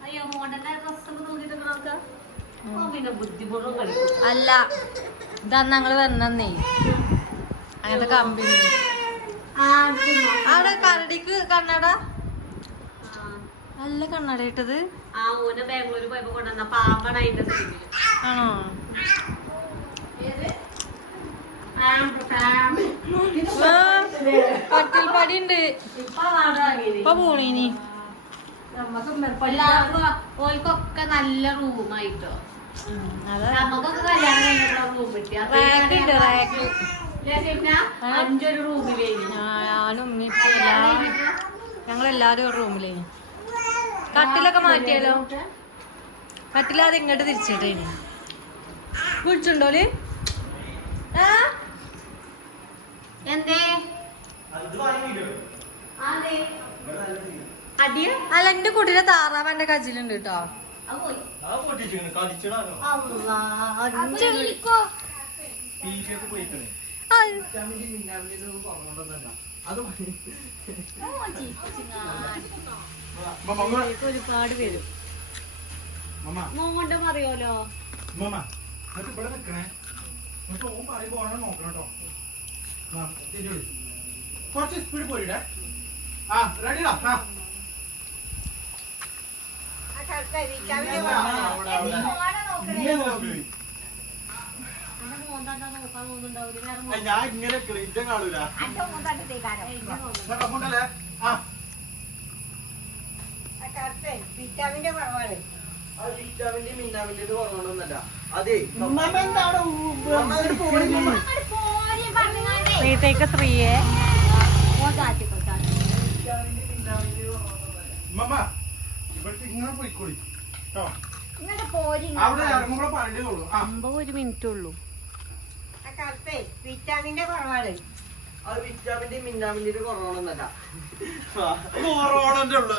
അയ്യോ മോഡന്റെ ഡ്രസ്സൊക്കെ നോക്കിട്ട് നമുക്ക് പിന്നെ ബുദ്ധിമുട്ടും കളിക്കും അല്ല ഇതന്ന് ഞങ്ങള് വന്നേ അങ്ങനത്തെ കമ്പനി. അവിടെ കരടിക്ക് കണ്ണട നല്ല കണ്ണട ഇട്ടത് ആ ഓന് ബാംഗ്ലൂര് പോയപ്പോ കൊണ്ടുവന്ന പാമ്പാണ് അതിന്റെ സൈഡില് ആണോ? കട്ടിൽ പടി ഉണ്ട് ഇപ്പൊ വാടകയില് ഇപ്പൊ പോണീനി. എല്ലാവർക്കും ഓൽക്കൊക്കെ നല്ല റൂമായിട്ടോ നമുക്കൊക്കെ കല്യാണം കഴിഞ്ഞിട്ടുള്ള റൂം കിട്ടി റാക്ക് ഉണ്ട് റാക്ക്. പിന്നെ അഞ്ചൊരു റൂമിലേ ഞാനും ഉമ്മിപ്പില്ല ഞങ്ങളെല്ലാരും ഒരു റൂമിലേനി. കട്ടിലൊക്കെ മാറ്റിയാലോ? കട്ടിലാതെ ഇങ്ങോട്ട് തിരിച്ചിട്ടേനി. വിളിച്ചുണ്ടോല്? എന്തേ അടിയ അല്ല എന്റെ കുട്ടീനെ താറാവ് എന്റെ കജിലുണ്ട് കേട്ടോ. ഒരുപാട് വരും. മോണ്ട് അറിയോലോ ഇവിടെ നിക്കണേ ഓൻ പറയുമ്പോ ഓണം നോക്കണം കേട്ടോ. കുറച്ച് സ്പീഡ് പോയിടേ. ആ റെഡിയാ. ഞാൻ ഇങ്ങനെ ഇന്റെ കാണൂല. വിറ്റാമിന്റെ കുറവാണ്. അത് വിറ്റാമിന്റെ മിന്നാമിന്റെ കുറവുണ്ടെന്നല്ല. അതെ വീട്ടേക്ക് 3 ഇവിടത്തെ ഇങ്ങനെ പോയിക്കോളി കേട്ടോ. അവിടെ ഇറങ്ങുമ്പോ പറഞ്ഞോളൂ. ആ 1 മിനിറ്റ് ഉള്ളൂ. വിറ്റാമിന്റെ കുറവാണ്. അത് വിറ്റാമിന്റെ മിന്നാമിന്റെ കുറവുണ്ടെന്നല്ല. കൊറോണന്റെ ഉള്ളു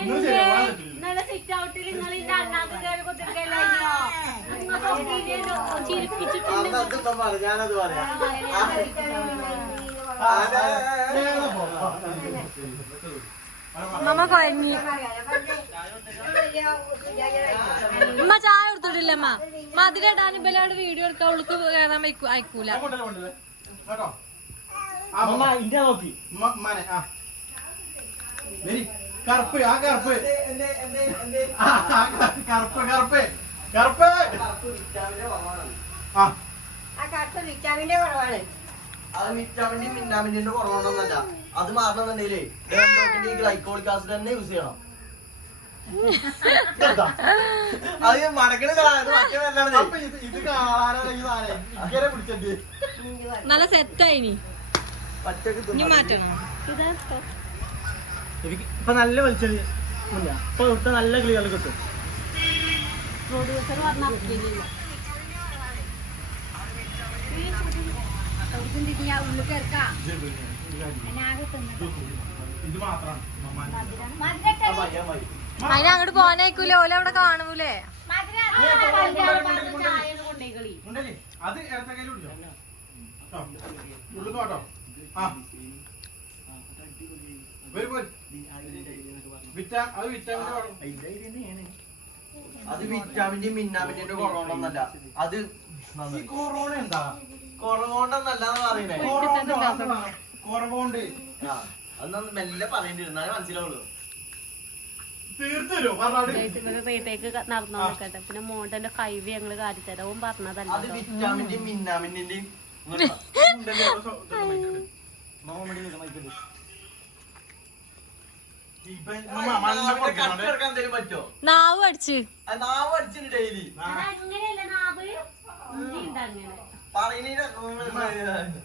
ഇന്നലെ സിറ്റ് ഔട്ടിൽ നിങ്ങൾ ഇതിന്റെ അണ്ണാക്ക് കയറി കുത്തിരിക്കല്ലോ ചിരിപ്പിച്ചിട്ടുണ്ട്. ഞാനത് പറയാം. നമ്മ കൊഴങ്ങി. ഉമ്മ ചായ കൊടുത്തിട്ടില്ല. അമ്മ മധുരടാൻ ഇബലോട് വീഡിയോ എടുക്കാൻ അവൾക്ക് കയറാൻ അയക്കൂല. കേട്ടോ. ഇന്റെ നോക്കി മനെ ആ കറുപ്പ്. ആ കറുപ്പ് കറുപ്പ് കറുപ്പ് കറുപ്പ്. ആ വിറ്റാമിന്റെ കുറവാണ്. അത് വിറ്റാമിന്റെ മിന്നാമിന്റെ കുറവുണ്ടെന്നല്ല. അത് മാറണമെന്നുണ്ടെങ്കിലേ ഈ ഗ്ലൈക്കോളിക് ആസിഡ് തന്നെ യൂസ് ചെയ്യണം. അത് മടക്കണ ഇത് കാണാനാണെങ്കിൽ ഇങ്ങനെ പിടിച്ചേ. നല്ല സെറ്റായിനി. ഇനി മാറ്റണം. ഇപ്പൊ നല്ല വലിച്ചത് ഇപ്പൊ ഇവിടുത്തെ നല്ല കിളികൾ കിട്ടും. പ്രൊഡ്യൂസർ പറഞ്ഞില്ല ഉള്ളു കേൾക്കാം. ഇത് മാത്രമാണ് അതിന് അങ്ങോട്ട് പോകാനായിക്കൂലേ? ഓല അവിടെ കാണൂലേ? അത് ഇടത്ത കയ്യിൽ പിടിച്ചോ. ഉള്ളു കേട്ടോ. ആ അത് വിറ്റാമിന്റെ മിന്നാമിന്റെ കുറവുണ്ടെന്നല്ല. അത് കൊറോണ എന്താ കുറവുണ്ടെന്നല്ലാന്ന് പറയുന്നേ. കുറവുണ്ട്. അതൊന്നും മെല്ലെ പറയേണ്ടി ഇരുന്നാലേ മനസ്സിലാവുള്ളൂ. തീർത്തരോ പറഞ്ഞാല് റീടേക്ക് നടന്നു നോക്കട്ടെ. പിന്നെ മോണ്ടന്റെ കൈവ് ഞങ്ങള് കാര്യം പറഞ്ഞതല്ല. അത് വിറ്റാമിന്റെ മിന്നാമിന്റെ കട്ടെടുക്കാൻ എന്തെങ്കിലും പറ്റോ? നാവ് അടിച്ച് നാവ് അടിച്ചിട്ട് ഡെയിലി അങ്ങനെയല്ല നാവ് ഉണ്ട് അങ്ങനെ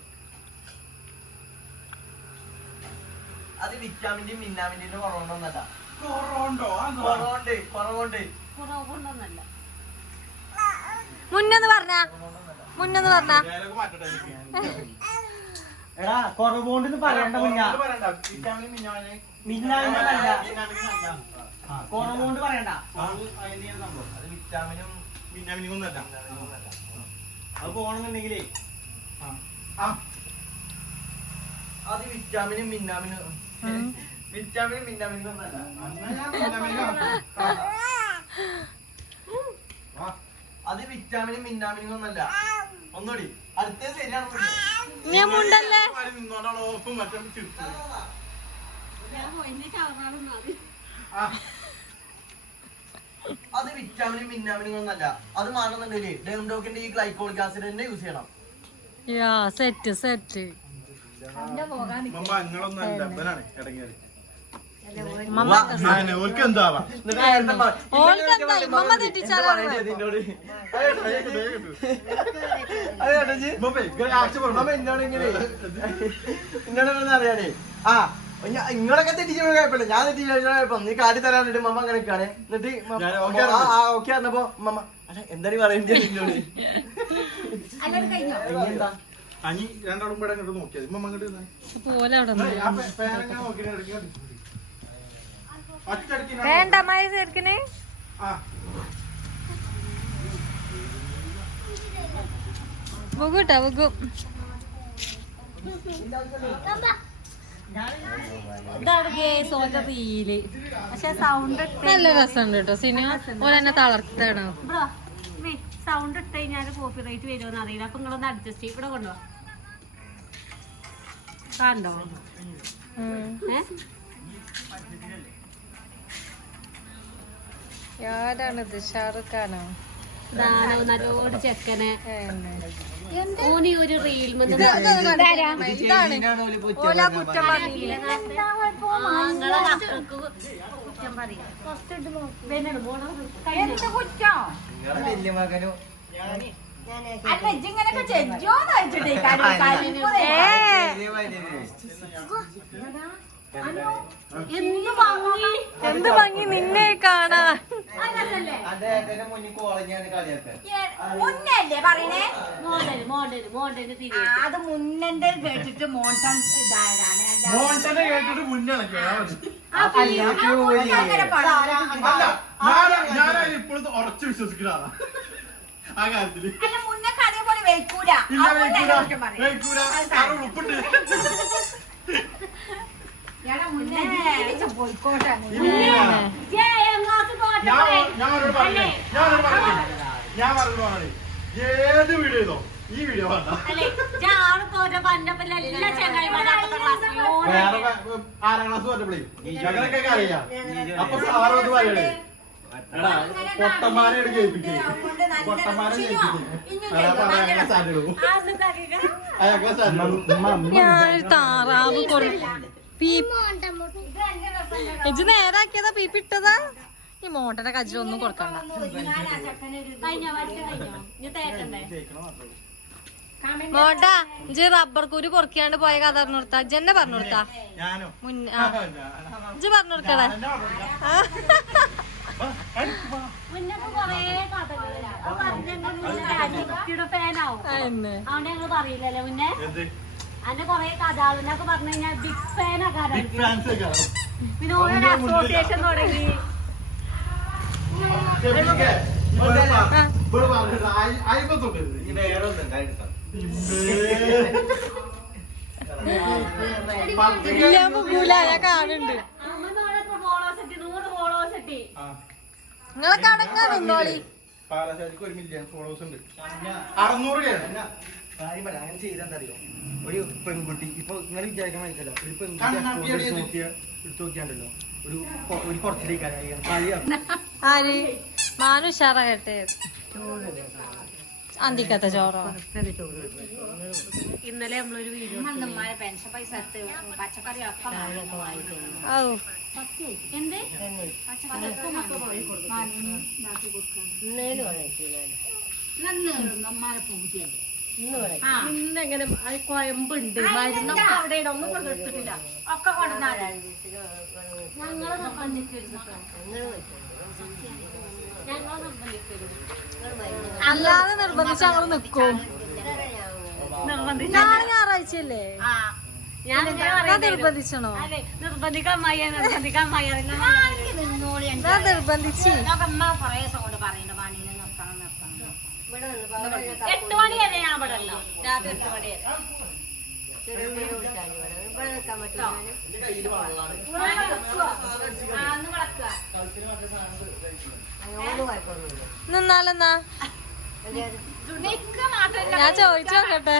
അത് വിറ്റാമിന്റെയും മിന്നാമിന്റെയും കുറവുണ്ടോന്നല്ല. കുറവുണ്ടോ? കുറവുണ്ട്. കുറവൊന്നല്ല. മുന്നൊന്ന് പറഞ്ഞ എടാ കുറവുണ്ടെന്ന് പറയണ്ട മിന്നാമിനല്ല കുറവുകൊണ്ട് പറയണ്ട. അത് വിറ്റാമിനും മിന്നാമിനിക്കൊന്നല്ല. അത് പോണെന്നുണ്ടെങ്കിലേ അത് വിറ്റാമിനും മിന്നാമിനും ഒന്നല്ല. അത് വിറ്റാമിനും മിന്നാമിനും ഒന്നല്ല. ഒന്നുകൂടി അടുത്ത ശരിയാണ്. ഞാൻ മുണ്ടല്ലേ അത് വിറ്റാമിനും മിന്നാമിനും ഒന്നല്ല. അത് മാറുന്നുണ്ടെങ്കിൽ ഡെംഡോക്കിന്റെ ഈ ഗ്ലൈക്കോളിക് ആസിഡ് തന്നെ യൂസ് ചെയ്യണം. സെറ്റ് ഓൽക്ക് എന്താവാ അറിയാനേ. ഇങ്ങളൊക്കെ തെറ്റിച്ച് കുഴപ്പമില്ല, ഞാൻ തെറ്റിച്ച് കുഴപ്പം. നീ കാട്ടി തരാനിട്ട് മമ്മ അങ്ങനെ നിൽക്കാണേ. എന്നിട്ട് ഓക്കെ പറഞ്ഞപ്പോ മമ്മ അല്ല എന്താണ് പറയേണ്ടത് നിന്നോട്? എന്താ അനി രണ്ടാളും ഇവിടെ അങ്ങോട്ട് നോക്കിയത് ഇമ്മ അങ്ങോട്ട് വേണ്ട മായ ചേർക്കണേ. ബുഗുട്ടാ ബുഗു ഇതാണ് കേസോന്റെ റീല്. പക്ഷെ സൗണ്ട് നല്ല രസമുണ്ട് കേട്ടോ. സിനിമ പോലെ തന്നെ തളർത്താണ്. സൗണ്ട് ഇട്ട് കഴിഞ്ഞാൽ കോപ്പി റൈറ്റ് വരുമോന്ന് അറിയില്ല. അപ്പൊ നിങ്ങളൊന്ന് അഡ്ജസ്റ്റ് ചെയ്യും. ഇവിടെ കൊണ്ടുപോവാ കണ്ടോ? ആരാണിത്? ഷാറുഖ് ഖാനോ? നല്ലോട് ചെക്കനെ ഓനി ഒരു റീൽ എന്ത് ഭംഗി നിന്നെ കാണാൻ. മുന്നല്ലേ പറയണേ? മോഡല് അത് മുന്നന്റെ കേട്ടിട്ട് മോൺസൺ ഇതായതാണ്. മോഹൻസനെ കേട്ടിട്ട് മുന്നേ ഇപ്പോഴത്തെ ഉറച്ചു വിശ്വസിക്കുന്ന ആളാ ആ കാര്യത്തില്. മുന്നൊക്കെ അതേപോലെ വെക്കൂല. ഉപ്പുണ്ട് പോയിക്കോട്ടെ. ഞാൻ പറഞ്ഞു ഏത് വീഡിയോ ചെയ്തോ ഈ വീഡിയോ വേണ്ട. വേറെ 6ാം ക്ലാസ് പറഞ്ഞപ്പോഴേ ഞങ്ങളൊക്കെ അറിയാം. അപ്പൊ സാറൊന്ന് പറയണേ എടാ പൊട്ടന്മാരെ കേൾപ്പിക്കേ ഞാനൊരു താറാവ് ഇജ് നേരാക്കിയതാ പീപ്പിട്ടതാ. ഈ മോട്ടന്റെ കജ്ജൊന്നും കൊടുക്കണ്ട. മോട്ട ഇജ് റബ്ബർ കുരു പൊറക്കാണ്ട് പോയ കഥ പറഞ്ഞു കൊടുത്താ. ഇജന്നെ പറഞ്ഞു കൊടുത്താ. ഇജ് പറഞ്ഞു കൊടുക്കടാ. അവനെ ഞങ്ങള് പറയില്ലല്ലേ മുന്നേ അന്നെ കൊറേ കഥാളെന്നൊക്കെ പറഞ്ഞു കഴിഞ്ഞാൽ ബിഗ് ഫാനൊക്കെ. പിന്നെ ഓരോ അസോസിയേഷൻ തുടങ്ങി. ഇല്ല മുകൂല ഞാൻ കാണുന്നുണ്ട്. നിങ്ങളെ കടങ്ങാ നിന്നോളി. പാലശ്ശേരിക്ക് 1 മില്യൺ ഫോളോവേഴ്സ് ഉണ്ട്. 600 അങ്ങനെ ചെയ്തെന്തറിയോ? ഒരു പെൺകുട്ടി ഇപ്പൊ നിങ്ങൾ വിചാരിക്കാൻ പറ്റില്ല. ഒരു പെൺകുട്ടി എടുത്തു നോക്കിയാണ്ടല്ലോ ഒരു കുറച്ചിലേക്കാണ് ആര് മാനു ഉഷാറാകട്ടെ. അന്തിക്കത്തെ ചോറോ? ഇന്നലെ നമ്മളൊരു വീഡിയോ അമ്മമാരെ പെൻഷൻ പൈസ എടുത്ത് പച്ചക്കറി ഒക്കെ ഓ എന്ത് അമ്മമാരെ പൂജയല്ലേ ഇന്നെങ്ങനെ കൊയമ്പുണ്ട് മരുന്നൊക്കെ അവിടെ ഒന്നും കൊണ്ടിട്ടില്ല ഒക്കെ കൊണ്ടുവന്നാലേ ഞങ്ങളെ നിർബന്ധിക്കരുത് ഞങ്ങളെ നിർബന്ധിക്കരുത് അല്ലാതെ നിർബന്ധിച്ച് ഞങ്ങള് നിക്കും. നാളെ ഞായറാഴ്ചയല്ലേ? ഞാൻ നിർബന്ധിച്ചണോ? നിർബന്ധിക്കാൻ മയ്യ നിന്നോളി ഞാൻ നിർബന്ധിച്ച്. അമ്മ കൊറേ ദിവസം കൊണ്ട് പറയുന്നുണ്ട് പണിയിൽ നിർത്തണം 8 മണി വരെ ഞാൻ ഇവിടെ ഉണ്ടോ രാത്രി 8 മണി വരെ നിന്നാലെന്നാ ഞാൻ ചോദിച്ചു നോക്കട്ടെ.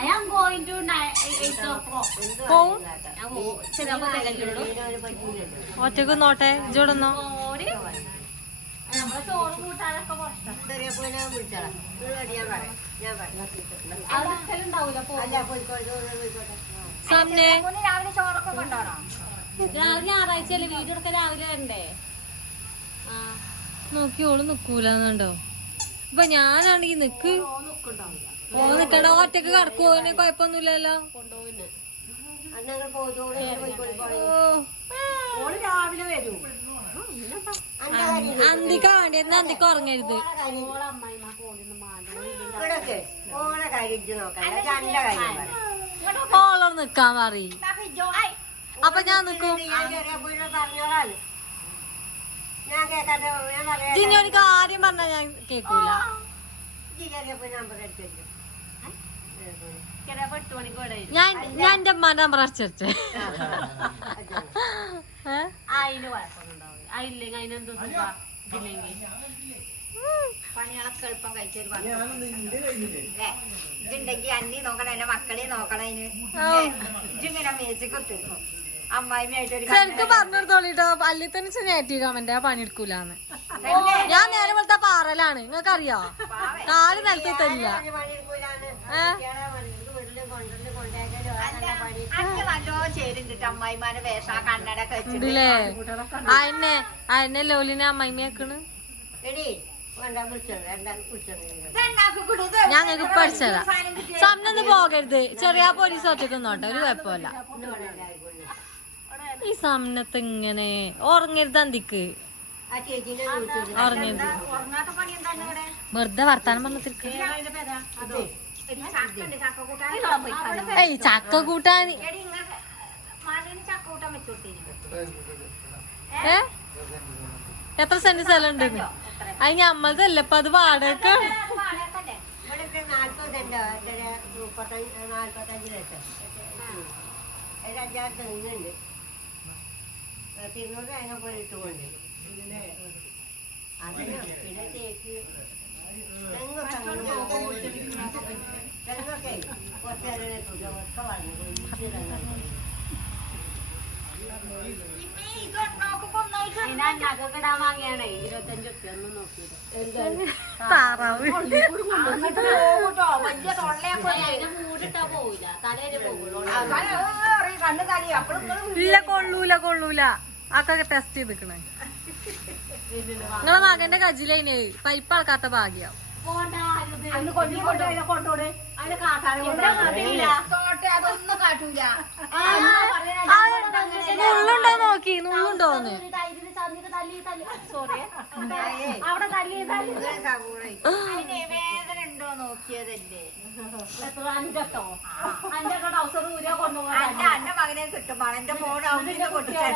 I am going to 8 o'clock. പോവും ഒറ്റക്ക് നോട്ടെ ഇജോടൊന്നോ? നമ്മളെ ചോറ് കൂട്ടാനൊക്കെ സന്നെ രാവിലെ ചോറൊക്കെ കൊണ്ടുപോകണം. രാവിലെ ഞായറാഴ്ചയല്ലേ വീഡിയോ എടുക്കാൻ രാവിലെ വരണ്ടേ? നോക്കിയോള് നിക്കൂലെന്നുണ്ടോ? ഇപ്പൊ ഞാനാണെങ്കി നിക്ക് നിക്കണ്ട. ഒറ്റക്ക് കിടക്കുവോന് കൊഴപ്പൊന്നുമില്ലല്ലോ. കൊണ്ടുപോയിന് രാവിലെ വരും. അന്തിക്ക വേണ്ടിയിരുന്ന അന്തിക്ക് ഉറങ്ങരുത്. ഓളോട് നിക്കാൻ പറയും. അപ്പൊ ഞാൻ നിക്കും. ജിന്നൊരു കാര്യം പറഞ്ഞാ ഞാൻ കേക്കൂല. ഞാൻ എന്റെ അമ്മാന്റെ നമ്പർ അടിച്ചേ. അതിന് കുഴപ്പമൊന്നുണ്ടാവില്ല. അതില്ലെങ്കിൽ അതിനെന്തോ ഇതില്ലെങ്കിൽ പണികളൊക്കെ എളുപ്പം കഴിച്ചൊരു ഇതുണ്ടെങ്കി അന്നി നോക്കണം, എന്റെ മക്കളെ നോക്കണം. ഇങ്ങനെ മേച്ച് കുത്തിരുന്നു അമ്മായിമായിട്ടൊരു ശരിക്ക് പറഞ്ഞെടുത്തോളിട്ടോ. അല്ലി തന്നെ നേറ്റീവ് കമന്റ് പണിയെടുക്കൂലെന്ന്. ഞാൻ നേരെ പോലത്തെ പാറലാണ്, നിങ്ങൾക്ക് അറിയോ? കാല് നിലത്ത് തരില്ല. നല്ലോ ചേരും കിട്ടും അമ്മായിമാനെ വേഷ കണ്ണടൊക്കെ ഉണ്ടല്ലേ? അയന്നെ ലോലിനെ അമ്മായിമ്മയാക്കണ്. ഞങ്ങൾക്ക് പഠിച്ചതാ. സമനൊന്ന് പോകരുത്. ചെറിയ പോലീസ് ഒറ്റക്ക് നോട്ടെ, ഒരു കുഴപ്പമില്ല. ഈ സമനത്ത് ഇങ്ങനെ ഉറങ്ങരുത്. അന്തിക്ക് ഉറങ്ങരുത്. വെറുതെ വർത്താനം പറഞ്ഞിരിക്ക. ഏയ് ചക്ക കൂട്ടാൻ എത്ര സെന്റ് സ്ഥലം ഉണ്ട്? അത് ഞമ്മളതല്ല ഇപ്പൊ, അത് വാടക. നഗക്കിടാൻ വാങ്ങിയാണേ 25 ഉറുപ്പിക. ഒന്നും നോക്കിയത് താറാവ് മൂടിട്ടാ പോവില്ല, തലേരെ പോകുള്ളൂ. കണ്ണ് കളി അപ്പഴും ഇല്ല. കൊള്ളൂല. അതൊക്കെ ടെസ്റ്റ് ചെയ്തിക്കണേ. നിങ്ങളെ മകന്റെ കജിലേന് പൈപ്പ് അളക്കാത്ത ഭാഗ്യം. അതൊന്നും കാട്ടൂല. നുള്ളുണ്ടോ നോക്കി, നുള്ളുണ്ടോന്ന്. അവിടെ തല്ലി വേദന ഉണ്ടോ നോക്കിയതല്ലേ? എന്റെ മകനെ കിട്ടുമ്പോ എന്റെ ഫോൺ അവിടെ പൊട്ടിച്ചേ.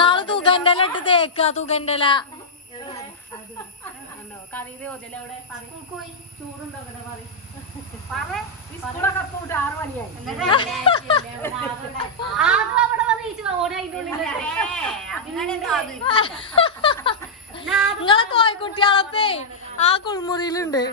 നാളെ തുകന്റെ ഇട്ട് തേക്ക. തുകന്റെ കറിയില് ഒതിലവിടെ ചൂടുണ്ടോ അവിടെ പറയും. നിങ്ങളെ കോഴിക്കുട്ടികളപ്പേ ആ കുളിമുറിയിലുണ്ട്.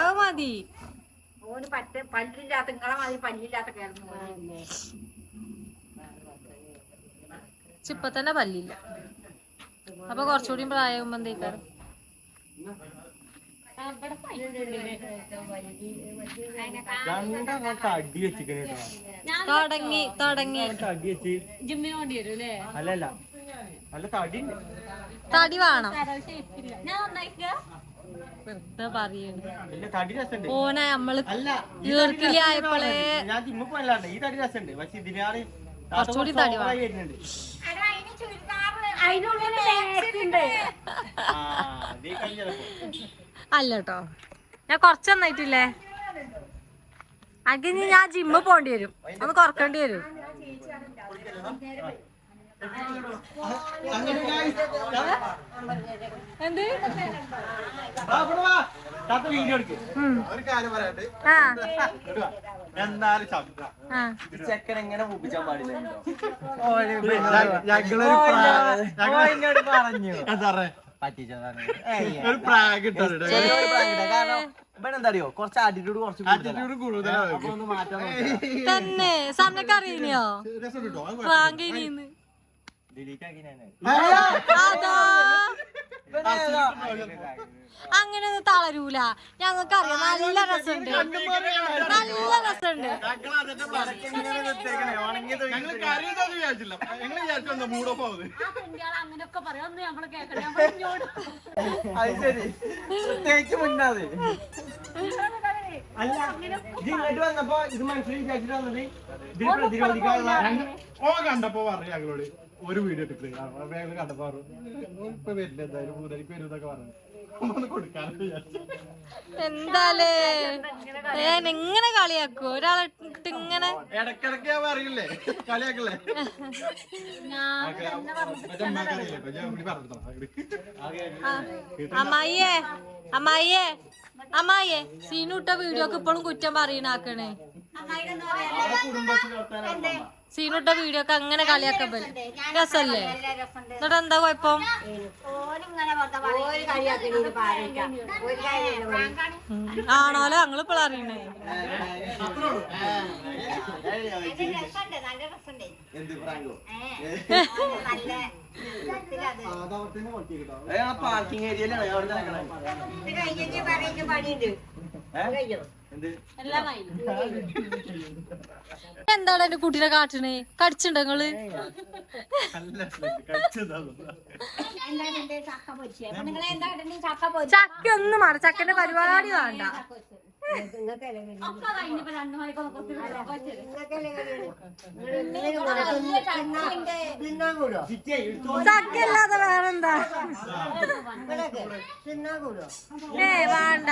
അത് മതി. പല്ലില്ലാത്ത നിങ്ങളെ മാതിരി പല്ലില്ലാത്ത കിടന്നു. ഇപ്പൊ തന്നെ പല്ലില്ല. അപ്പൊ കുറച്ചുകൂടി പ്രായമാകുമ്പോ എന്തേക്കാരം അടി വെച്ചിട്ട് തുടങ്ങി അടി വെച്ച് ജിമ്മിന് വേണ്ടി വരും അല്ലേ? അല്ലല്ല നല്ല തടി തടി വേണം. ഞാൻ നന്നായിക്കാ വെറുതെ പറയുന്നു. തടി രസമുണ്ട്. ഓനെ നമ്മള് അല്ല ഈർക്കിലി ആയപ്പോളേ ഞാൻ ജിമ്മ് പോയല്ലാണ്ട് ഈ തടി രസമുണ്ട്. പക്ഷെ ഇതിനാണ് കുറച്ചുകൂടി തടി വേണം. വരുന്നുണ്ട്. അല്ല കേട്ടോ, ഞാൻ കുറച്ച് നന്നായിട്ടില്ലേ. അങ്ങിനി ഞാൻ ജിമ്മ് പോണ്ടി വരും, ഒന്ന് കുറക്കേണ്ടി വരും. എന്ത് വീഡിയോ എടുക്ക്. ഒരു കാര്യം പറയാണ്ട് എന്നാലും ചെക്കൻ എങ്ങനെ മൂപ്പിച്ചാൻ പാടില്ല. പറഞ്ഞു ഒരു പ്രാങ്ക് ഇട്ടു. കാരണം ഇവിടെ എന്താ അറിയോ, കുറച്ച് ആറ്റിറ്റ്യൂഡ് കുറച്ച് ഒന്ന് മാറ്റാൻ തന്നെ സമയൊക്കെ അറിയില്ലയോ വാങ്ങിന്ന് അങ്ങനെ ഒന്നും തളരൂല. ഞങ്ങൾക്ക് അറിയാം നല്ല രസമുണ്ട്, നല്ല രസമുണ്ട്. അങ്ങനെയൊക്കെ പറയാം നമ്മള് കേൾക്കണം. മുന്നാതെ അല്ല ഇങ്ങോട്ട് വന്നപ്പോ ഇത് മനസ്സിൽ വിചാരിച്ചിട്ട് വന്നത് ഇതിൽ പ്രതിരോധിക്കാനുള്ള കണ്ടപ്പോ പറഞ്ഞു ഞങ്ങളോട് ഒരു വീഡിയോ എടുത്ത് കണ്ടപ്പോ ഇപ്പൊ വരില്ല എന്തായാലും മൂന്നരക്ക് വരും എന്നൊക്കെ പറഞ്ഞു. എന്താലേ എങ്ങനെ കളിയാക്കോ ഒരാളിട്ട് ഇങ്ങനെ ഇടക്കിടക്ക് ഞാൻ പറയില്ലേ കളിയാക്കല്ലേ. അമ്മായിയേ അമ്മായിയേ അമ്മായിയേ സീനുട്ട വീഡിയോക്ക് ഇപ്പോഴും കുറ്റം പറയണാക്കണേ. സീനുട്ട വീഡിയോക്ക് അങ്ങനെ കളിയാക്കപ്പോ രസല്ലേ? എന്നിട്ട് എന്താ കുഴപ്പം? ആണോലോ ഞങ്ങളിപ്പോൾ അറിയണേ. പാർക്കിംഗ് ഏരിയയിലാണ് എന്താണ് എന്റെ കുട്ടീനെ കാട്ടണേ? കടിച്ചിണ്ടോ നിങ്ങള്? ചക്ക ഒന്നും വേണ്ട, ചക്കന്റെ പരിപാടി വേണ്ട. ചക്ക അല്ലാതെ വേറെന്താ? വേണ്ട.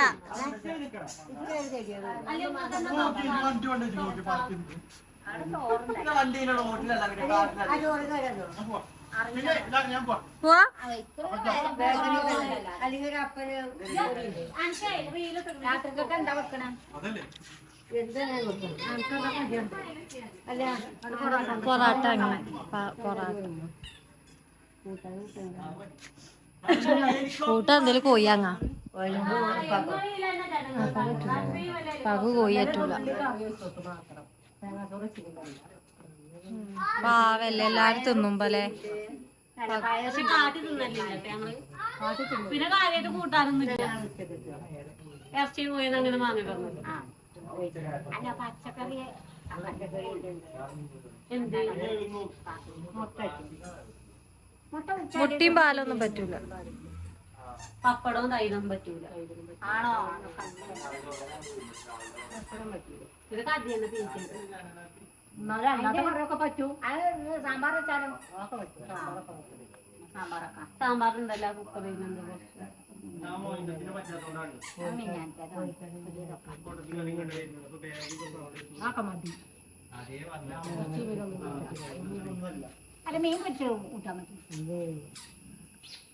പോവാ പൊറാട്ട. അങ്ങനെ പൊറാട്ട കൂട്ട എന്തേലും കോയാങ്ങ പകു കോയറ്റൂല. പാവല്ലേ എല്ലാരും തിന്നുമ്പല്ലേ. കാട്ടി തിന്നല്ലേ ഞങ്ങള്. പിന്നെ കാര്യമായിട്ട് കൂട്ടാനൊന്നുമില്ല. ഇറച്ചി പോയത് അങ്ങനെ വാങ്ങി തന്നത്. പച്ചക്കറി എന്ത് മുട്ടിയും പാലൊന്നും പറ്റൂല. പപ്പടവും തൈരും പറ്റൂല. ആണോ? ഇത് കടി തന്നെ തീറ്റ. പറ്റൂ. അത് സാമ്പാർ വെച്ചാലും ഒക്കെ പറ്റും. സാമ്പാറൊക്കെ സാമ്പാറുണ്ടല്ലോ കുക്കറിൽ അല്ല മീൻ പറ്റുമോ കൂട്ടാൻ പറ്റും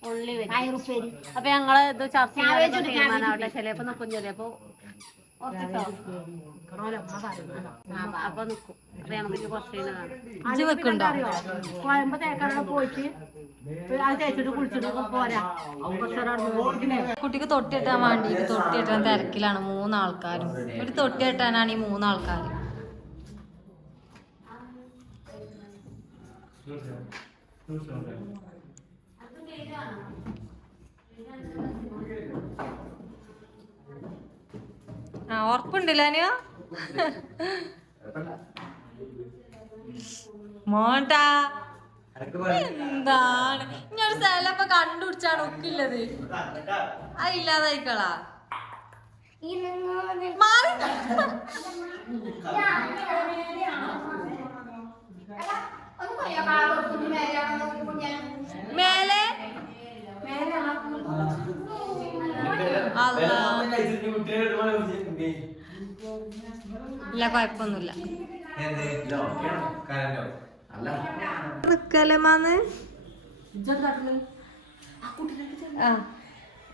ഉള്ളി വെച്ച് പയറുപ്പേരി അപ്പൊ ഞങ്ങള് ഇത് ചർച്ച തീരുമാനമാവട്ടെ ചിലപ്പോ നിക്കും ചിലപ്പോ അപ്പൊ നിക്കും അപ്പൊ ഞങ്ങൾക്ക് കുറച്ച് ഇജ്ജ് വെക്കുണ്ടോ കോയമ്പ് തേക്കാതെ പോയിട്ട് അത് തേച്ചിട്ട് കുളിച്ചിട്ട് പോരാ കുട്ടിക്ക് തൊട്ടിട്ടാൻ വേണ്ടിട്ട് തൊട്ടിട്ടാൻ തിരക്കിലാണ് 3 ആൾക്കാരും ഒരു തൊട്ടിട്ടാനാണ് ഈ 3 ആൾക്കാർ ആ ഉറപ്പുണ്ടല്ലോ മോട്ടാ എന്താണ് ഇങ്ങനൊരു സ്ഥലം ഇപ്പൊ കണ്ടുപിടിച്ചാണ് ഒക്കില്ലത് അതില്ലാതായിക്കളാ മാറി മേലെ ഇല്ല കൊഴപ്പൊന്നുമില്ല നിക്കലമാന്ന്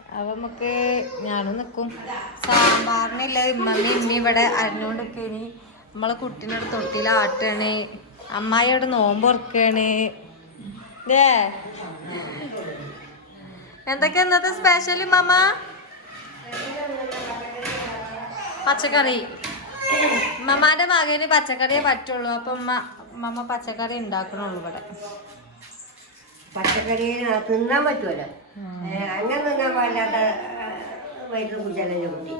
അപ്പൊ നമുക്ക് ഞാനും നിക്കും സാമ്പാറിനില്ല ഇമ്മമ്മ ഇമ്മ ഇവിടെ അരിഞ്ഞോണ്ടൊക്കെ ഇനി നമ്മളെ കുട്ടീനോട് തൊട്ടിലാട്ടാണ് അമ്മായിയോട് നോമ്പ് ഉറക്കാണ് എന്തൊക്കെ ഇന്നത്തെ സ്പെഷ്യൽ മമ്മ പച്ചക്കറി മമ്മാന്റെ മകന് പച്ചക്കറിയെ പറ്റുള്ളൂ അപ്പൊ മമ്മ പച്ചക്കറി ഉണ്ടാക്കണുള്ളൂ ഇവിടെ പച്ചക്കറി തിന്നാൻ പറ്റുമല്ലോ അങ്ങനെ തിന്നാൻ പാടില്ലാത്ത വയറ്റിൽ കുടിച്ചാലേ കുട്ടി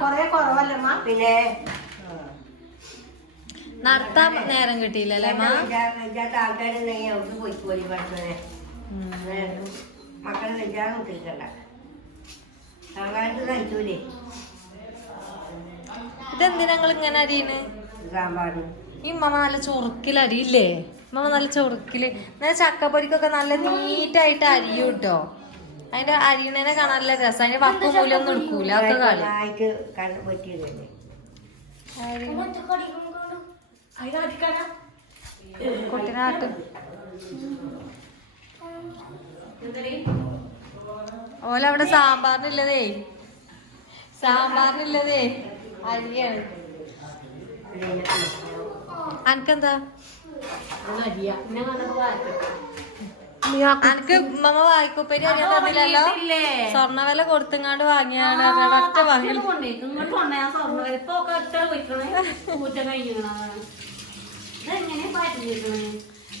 കൊറേ കുറവല്ലമ്മ പിന്നെ നടത്താൻ നേരം കിട്ടിയില്ലല്ലേ അമ്മ വെച്ചാത്ത ആൾക്കാരുണ്ടെങ്കിൽ അവർക്ക് പോയിക്കോലി പഠിച്ചനെ മക്കളെ വെച്ചാൽ കുട്ടിക്കണ്ട സാമ്പാർക്ക് കഴിച്ചൂലേ ഇതെന്തിനാ നിങ്ങൾ ഇങ്ങനെ അരിയണ് സാമ്പാറിന് ഈ മമ്മ നല്ല ചൊറുക്കിൽ അരിയില്ലേ മമ്മ നല്ല ചൊറുക്കില് എന്നാൽ ചക്കപ്പൊരിക്കൊക്കെ നല്ല നീറ്റായിട്ട് അരിയും കേട്ടോ അതിന്റെ അരിയണേനെ കാണാൻ നല്ല രസം അതിന്റെ വക്കും മൂലൊന്നും എടുക്കൂല ഒക്കെ കളി ആയിട്ട് കണ്ട് പറ്റിയതല്ലേ കുട്ടിനാട്ട് ഓലവിടെ സാമ്പാറിനില്ലതേ അരിയാണ് അനക്കെന്താ അനക്ക് മമ്മ വായിക്കുപ്പേരി അറിയാൻ തന്നില്ലല്ലോ സ്വർണ്ണ വില കൊടുത്തങ്ങാണ്ട് വാങ്ങിയാണ് ഒറ്റ വാങ്ങി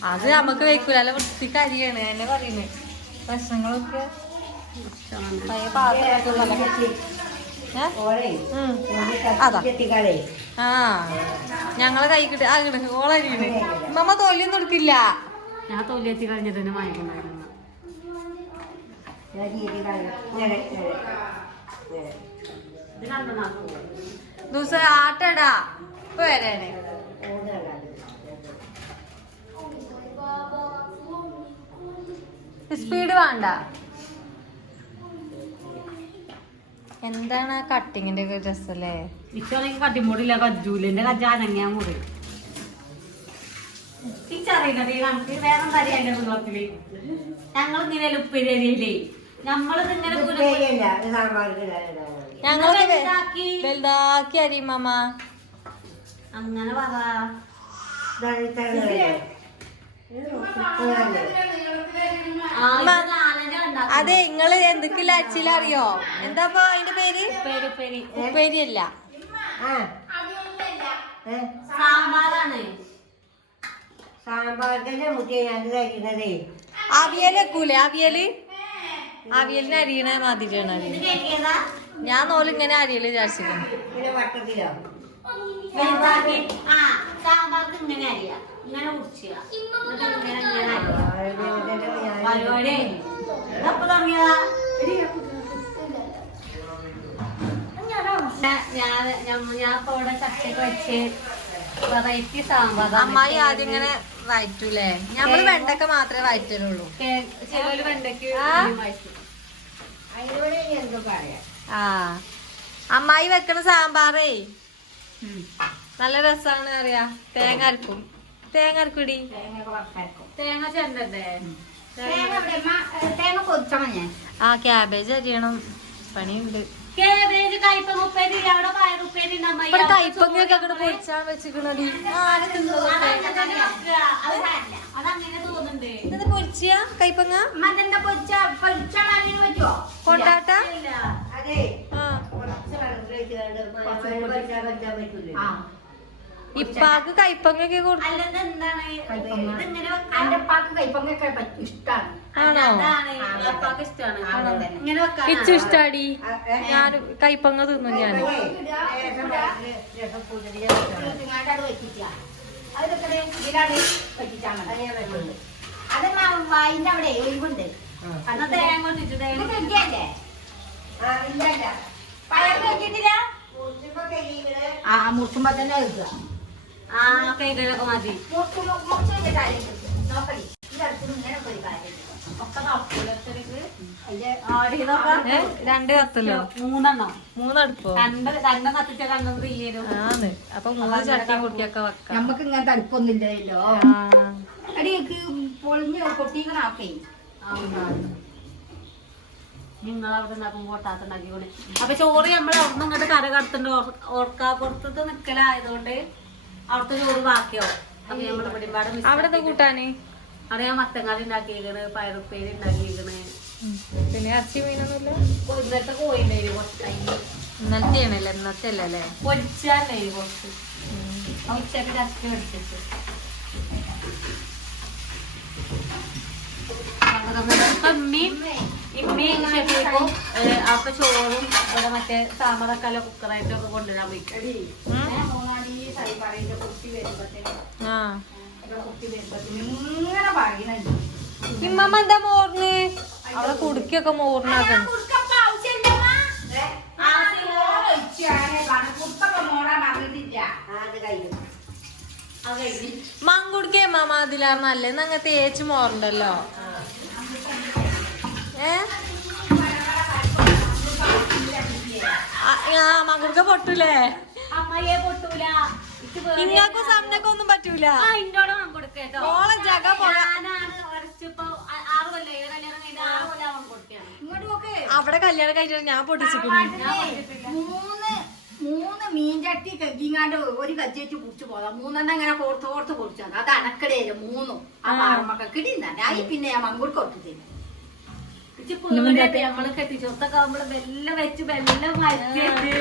അത് നമുക്ക് വെക്കൂല അല്ല വൃത്തിക്ക് അരിയാണ് എന്നെ പറയുന്നേ പ്രശ്നങ്ങളൊക്കെ പഴയ പാത്രമൊക്കെ അതാ ആ ഞങ്ങളെ കൈ കിട്ടി ആ ഓളരിയാണ് മമ്മ തൊലിയൊന്നും എടുക്കില്ല ഞാൻ തൊലിയെത്തി കഴിഞ്ഞിട്ട് തന്നെ വാങ്ങിക്കൊണ്ടായിരുന്നു ദിവസം ആട്ടടാ ഇപ്പൊ വരാണ് സ്പീഡ് വേണ്ട എന്താണ് ആ കട്ടിങ്ങിന്റെ ഒക്കെ രസല്ലേ ഇച്ചോണെങ്കിൽ കട്ടിമുടിയില്ല കജ്ജൂലിന്റെ കജ്ജാനങ്ങാ മുറി തിരിച്ചറിയുന്നത് നമുക്ക് വേറെ തരി അതിന്റെ കുളത്തില് ഞങ്ങൾ ഇങ്ങനെ ഉപ്പേരി അരിയില്ലേ നമ്മളിത് ഇങ്ങനെ ഞങ്ങള് വലുതാക്കി അരിയമ്മ അങ്ങനെ പറ അതെ നിങ്ങള് എന്തൊക്കെയുള്ള അച്ചിലറിയോ എന്താ അതിന്റെ പേര് ഉപ്പേരിയല്ല സാമ്പാറാണ് സാമ്പാറിന്റെ മുട്ടിയെ ഞാൻ കഴിക്കുന്നതേ അവിയൽ വെക്കൂലേ അവിയലിന് അരിയണ മാതിരിയാണ് അരിയൽ ഞാൻ നോലും ഇങ്ങനെ അരിയല് വിചാരിച്ചിരുന്നു പിന്നെ വട്ടത്തിലോ സാമ്പാർക്ക് ഇങ്ങനെ അറിയാം ഇങ്ങനെ കുടിച്ചാ പരിപാടി എപ്പോ തുടങ്ങിയതാ ഞാൻ ഇപ്പൊ ഇവിടെ ചക്കയൊക്കെ വെച്ച് വെറൈറ്റി സാമ്പാർ. അമ്മായി ആദ്യം ഇങ്ങനെ വയറ്റൂലേ? ഞമ്മള് വെണ്ടക്ക മാത്രമേ വയറ്റലുള്ളൂ. ചിലര് വെണ്ടയ്ക്ക് അതിനോട് ഇനി എന്ത് പറയാം. ആ അമ്മായി വെക്കണ സാമ്പാറേ നല്ല രസാണ് അറിയാ. തേങ്ങ അരക്കും. തേങ്ങ അരക്കൂടി. തേങ്ങയൊക്കെ വറുത്തരക്കും. തേങ്ങ ചെണ്ടേ? തേങ്ങ ഇവിടെ തേങ്ങ പൊതിച്ചണം ഞാൻ. ആ ക്യാബേജ് അരിയണം. പണിയുണ്ട്. കേബേജ് കയ്പങ്ങ ഉപ്പേരി അവിടെ പയറുപ്പേരി ഇവിടെ കയ്പങ്ങയൊക്കെ അങ്ങോട്ട് പൊരിച്ചാൻ വെച്ചിക്കണടി. അതങ്ങനെ തോന്നുന്നുണ്ട്. ഇത് പൊരിച്ചാ കയ്പങ്ങ മറ്റെന്താ പൊതിച്ചാൽ അതിന് പറ്റുമോ? കൊണ്ടാട്ട. അതെ ആ കുറച്ച് വെള്ളത്തിലേക്ക് പറ്റൂല. ആ ഇപ്പാക്ക് കയ്പങ്ങയൊക്കെ കൊടുത്തു. അല്ലെന്ന് എന്താണ് ഇതിങ്ങനെ എന്റെ ഉപ്പാക്ക് കൈപ്പങ്ങൊക്കെ ഇഷ്ടാണ്. ആണോ? അപ്പാക്ക് ഇഷ്ടമാണ് അങ്ങനെ. ഇങ്ങനെ വെക്കാൻ. കിച്ചു ഇഷ്ടാടി. ഞാൻ കയ്പങ്ങ തിന്നു ഞാൻ. ഇങ്ങാട്ടത് വെച്ചിട്ടാ അതൊക്കെ ഇതിലാണ് വെച്ചിട്ടാ മതി. അത് വായിന്റെ അവിടെ ഒഴിവുണ്ട്. എന്നാ തേങ്ങ കൊണ്ടിട്ട് ഇത് തേങ്ങ കെട്ടിയല്ലേ? പയർ കെട്ടിട്ടില്ല. ആ മുറിച്ചുമ്പോ തന്നെ വെക്കുക. ആ കൈകളൊക്കെ മതി. മുറിച്ച് വെച്ചിട്ടാലും നോക്കടി. ഈ അടുത്ത് ഇങ്ങനെ ഒരു കാര്യം ഒക്കെ നടക്കൂലത്തേക്ക് അതിന്റെ രണ്ട് കത്തല്ലോ. മൂന്നെണ്ണം മൂന്നടുപ്പോ? രണ്ടും കത്തിച്ച രണ്ടും തീരും. ആന്ന്. അപ്പൊ മൂന്ന് ചട്ടി കുട്ടിയൊക്കെ വെക്കാം. നമ്മക്ക് ഇങ്ങനത്തെ അടുപ്പൊന്നുമില്ലല്ലോ. ആ അടിയൊക്കെ പൊളിഞ്ഞ് പൊട്ടിക്കണാക്കേ. നിങ്ങളവിടെ ഉണ്ടാക്കുമ്പോ പൊട്ടാത്തുണ്ടാക്കിക്കൊണ്ട് അപ്പൊ ചോറ് നമ്മൾ അവിടെ ഇങ്ങോട്ട് കര കടത്തുണ്ട്. ഓർക്കാപ്പുറത്ത് നിക്കലായതുകൊണ്ട് അവിടുത്തെ ചോറ് ബാക്കിയാവും. അപ്പൊ നമ്മൾ ഇവിടെമ്പാട് അവിടെ എന്താ കൂട്ടാന്? അവിടെ ഞാൻ മത്തങ്ങാടി ഉണ്ടാക്കിയേക്കണ്, പയറുപ്പേരി ഉണ്ടാക്കിയേക്കണ്. പിന്നെ ഇറച്ചി മീനൊന്നുമില്ല. ഇന്നത്തെ കോയിണ്ടായിരുന്നു കുറച്ച് ഇന്നലത്തെ ആണല്ലേ? ഇന്നത്തെ അല്ലേ? പൊരിച്ചാണ്ടായിരുന്നു കുറച്ച്. ഉച്ചക്ക് ചട്ടി എടുത്തിട്ട് ഇമ്മയും ഷെഫീക്കും അപ്പൊ ചോറും ഇവിടെ മറ്റേ സാമ്പാറൊക്കെ കുക്കറായിട്ടൊക്കെ കൊണ്ടുവരാൻ പോയി. ആ ഇങ്ങനെ പറയുന്നുണ്ട്. ഇമ്മമ്മ എന്താ മോറിന്? അവിടെ കുടുക്കിയൊക്കെ മോറിനാക്കണം. മങ്കുടുക്കേ മാമ അതിലാർ നല്ല അങ്ങ് തേച്ച് മോറുണ്ടല്ലോ. മങ്കുടുക്ക പൊട്ടൂലേ? അമ്മയെ പൊട്ടൂല. ഇങ്ങക്കും സമനൊക്കെ ഒന്നും പറ്റൂല. ഇന്നോട് കൊടുക്കേട്ടോ. ഓളെ ജഗ ഞാനാണ് ഉറച്ചിപ്പോ 6 കൊല്ലം കല്യാണം കഴിഞ്ഞ 6 കൊല്ലം അവൻ കൊടുക്കുകയാണ്. അവിടെ കല്യാണം കഴിച്ചിട്ട് ഞാൻ പൊട്ടിച്ചിട്ടുണ്ട്. മൂന്ന് മീൻചട്ടി കെങ്കിങ്ങാണ്ട് ഒരു കച്ചേച്ച് കുടിച്ചു പോകാം. 3 ഇങ്ങനെ കോർത്ത് കുടിച്ചാൽ അത് അനക്കടയില്ല. 3 ആ പാറമൊക്കെ കിട്ടിന്നെ. ആയി പിന്നെ ഞാൻ മങ്കൂർ കൊടുത്തില്ല. നമ്മള് കെട്ടിച്ചോർത്തൊക്കെ ആവുമ്പോള് വെല്ലം വെച്ച് വെല്ലം മരിച്ചിട്ട്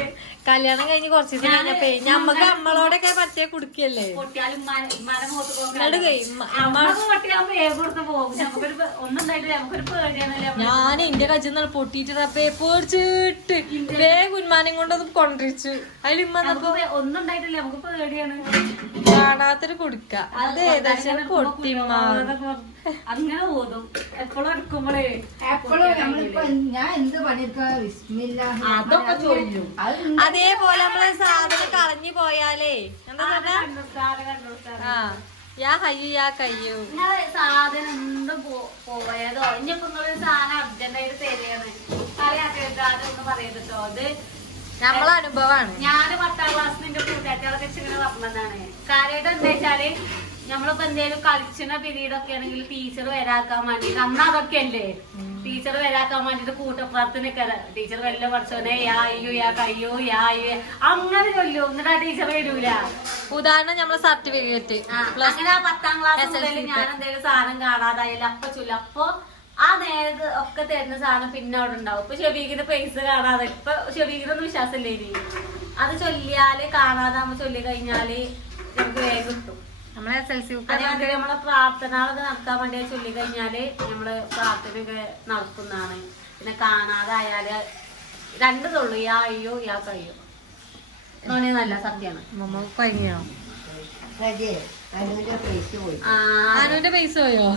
കല്യാണം കഴിഞ്ഞ് കുറച്ച് ദിവസം കഴിഞ്ഞപ്പോ ഞമ്മക്ക് നമ്മളോടൊക്കെ പറ്റേ കുടുക്കിയല്ലേ. പൊട്ടിയാലും മരം മൂത്ത് ഞാൻ വേഗം പോകും. നമുക്കൊരു ഒന്നും ഉണ്ടായിട്ടില്ല. നമുക്കൊരു പേടിയാണല്ലോ. എന്റെ കച്ചിന്ന് പൊട്ടിയിട്ട് പേടിച്ചിട്ട് വേഗം ഉന്മാനം കൊണ്ടൊന്നും കൊണ്ടിരിച്ചു. അതിൽ ഇമ്മന്നപ്പോ ഒന്നും ഉണ്ടായിട്ടില്ല. നമുക്ക് പേടിയാണ്. കാണാത്തൊരു കുടുക്ക. അത് ഏകദേശം പൊട്ടിമ്മ അങ്ങനെ ഓതും എപ്പോഴും എടുക്കുമ്പോളേ. എപ്പോഴും നമ്മളിപ്പോ ഞാൻ എന്ത് പണിയെടുക്കാ അതൊക്കെ ചൊല്ലും. അതേപോലെ നമ്മളെ സാധനം കളഞ്ഞു പോയാലേ എന്താ ആ യാ കയ്യു യാ കയ്യു. സാധനം എന്തും പോയതോ ഇനിയിപ്പോ നിങ്ങളൊരു സാധനം അർജന്റായിട്ട് തരികയാണ് അറിയാത്തൊന്നും പറയട്ടോ. അത് നമ്മളെ അനുഭവമാണ്. ഞാന് 10ാം ക്ലാസ്സിൽ എന്റെ കൂട്ടുകാരികളൊക്കെ ഇങ്ങനെ പറഞ്ഞതാണ്. കാര്യമായിട്ട് എന്താ വെച്ചാല് നമ്മളിപ്പോ എന്തെങ്കിലും കളിച്ചിന പീരീഡ് ഒക്കെ ആണെങ്കിൽ ടീച്ചർ വരാക്കാൻ വേണ്ടിട്ട് അന്ന് അതൊക്കെ അല്ലേ. ടീച്ചർ വരാക്കാൻ വേണ്ടിട്ട് കൂട്ടപ്രാർത്ഥനയൊക്കെ ടീച്ചർ വല്ല പഠിച്ചോനെ യാ അയ്യോ യാ കയ്യോ യാ അയ്യോ അങ്ങനെ ചൊല്ലു. എന്നിട്ട് ആ ടീച്ചർ വരൂല. ഉദാഹരണം നമ്മളെ സർട്ടിഫിക്കറ്റ് അങ്ങനെ 10ാം ക്ലാസ് മുതൽ ഞാൻ എന്തെങ്കിലും സാധനം കാണാതായാലും അപ്പൊ ചൊല്ലും. അപ്പൊ ആ നേരത്ത് ഒക്കെ തരുന്ന സാധനം പിന്നെ അവിടെ ഉണ്ടാവും. ഇപ്പൊ ഷെബീഖിന്റെ പൈസ കാണാതെ ഇപ്പൊ ഷെബീഖിനൊന്നും വിശ്വാസമില്ലേ ഇനി. അത് ചൊല്ലിയാല് കാണാതാകുമ്പോ ചൊല്ലി കഴിഞ്ഞാല് നമുക്ക് വേഗം കിട്ടും. നമ്മളെ SLC അതേമാതിരി നമ്മളെ പ്രാർത്ഥനകളൊക്കെ നടക്കാൻ വേണ്ടി ചൊല്ലി കഴിഞ്ഞാല് നമ്മള് പ്രാർത്ഥനയൊക്കെ നടത്തുന്നതാണ്. പിന്നെ കാണാതായാല് 2 തൊള്ളു യാ അയ്യോ യാ കയ്യോ. നല്ല സത്യാണ്. നമ്മ കഴിഞ്ഞോ? അനുവിന്റെ പൈസ പോയോ?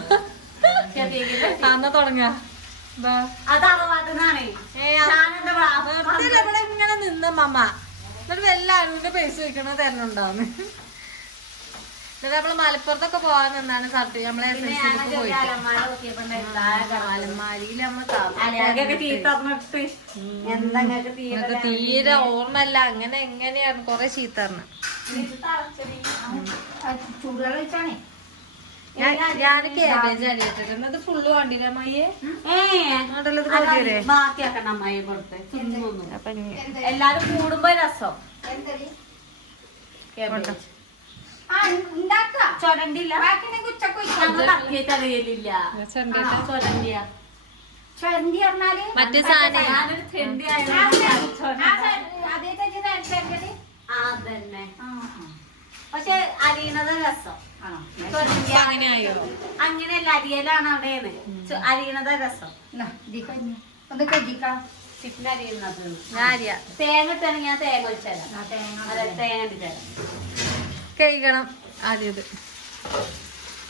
എന്നാ തുടങ്ങാ. അത് അറവാദനാണ്. ഇവിടെ ഇങ്ങനെ നിന്ന മമ്മ എന്നിട്ട് വല്ല അനുവിന്റെ പൈസ വയ്ക്കണ തരണുണ്ടാവുന്നു. എന്നിട്ട് നമ്മള് മലപ്പുറത്തൊക്കെ പോകാൻ നിന്നാണ് സർട്ടിഫിക്കറ്റ് നമ്മളെ SSLC പോയിട്ട് അലമാരിയില് നമ്മള് തീരെ ഓർമ്മല്ല അങ്ങനെ എങ്ങനെയാണ് കൊറേ ചീത്ത പറഞ്ഞു. ചൂടുവെള്ളം വെച്ചാണേ ഞാൻ കേബേജ് അടിയിട്ടിട്ടുണ്ട്. അത് ഫുള്ള് വണ്ടിയിലെ അമ്മയെ ബാക്കിയാക്കണ്ട അമ്മായി കൊടുത്ത് എല്ലാരും കൂടുമ്പോ രസം ചൊരണ്ടില്ല അറിയലില്ല ചൊരണ്ടി പറഞ്ഞാല് മറ്റേ സാധനം ഞാനൊരു ചെണ്ടി അതന്നെ പക്ഷെ അരിയണത് രസം അങ്ങനെയായോ? അങ്ങനെയല്ല അരിയലാണ് അവിടെയാണ് അരിയണത് രസം ഒന്ന് കജിക്കാം ചിക്കൻ അരിയുന്നത് ഞാൻ അറിയാം. തേങ്ങ ഇട്ടാണെങ്കിൽ ഞാൻ തേങ്ങ ഒഴിച്ചുതരാം തേങ്ങ ഇട്ടിത്തരാം കഴിക്കണം ആദ്യത്.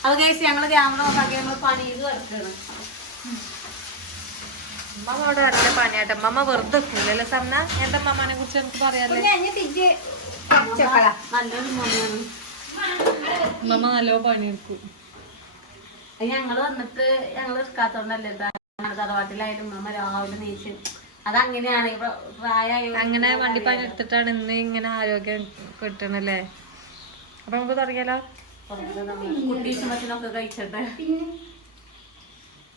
അത് കഴിച്ച് ഞങ്ങള് ക്യാമറ നോക്കാക്കി ഞങ്ങള് പണി ചെയ്ത് കിടക്കാണ്. അമ്മ അവിടെ നല്ല പണിയാട്ടെ. അമ്മ വെറുതെ വെക്കൂലല്ലേ സമന? എന്താ അമ്മനെ കുറിച്ച് എനിക്ക് പറയാല്ലേ? നല്ലൊരു മമ്മിയാണ്. അമ്മ നല്ല പണിയെടുക്കും. ഞങ്ങള് വന്നിട്ട് ഞങ്ങള് എടുക്കാത്തോണ്ടല്ലേ തറവാട്ടിലായാലും അമ്മ രാവിലെ നീച്ച് അതങ്ങനെയാണ് പ്രായമായ അങ്ങനെ വണ്ടിപ്പണി എടുത്തിട്ടാണ് ഇന്ന് ഇങ്ങനെ ആരോഗ്യം കിട്ടണല്ലേ. അപ്പൊ നമുക്ക് തുടങ്ങിയാലോ? കുട്ടീശ്വരത്തിനൊക്കെ കഴിച്ചിട്ട്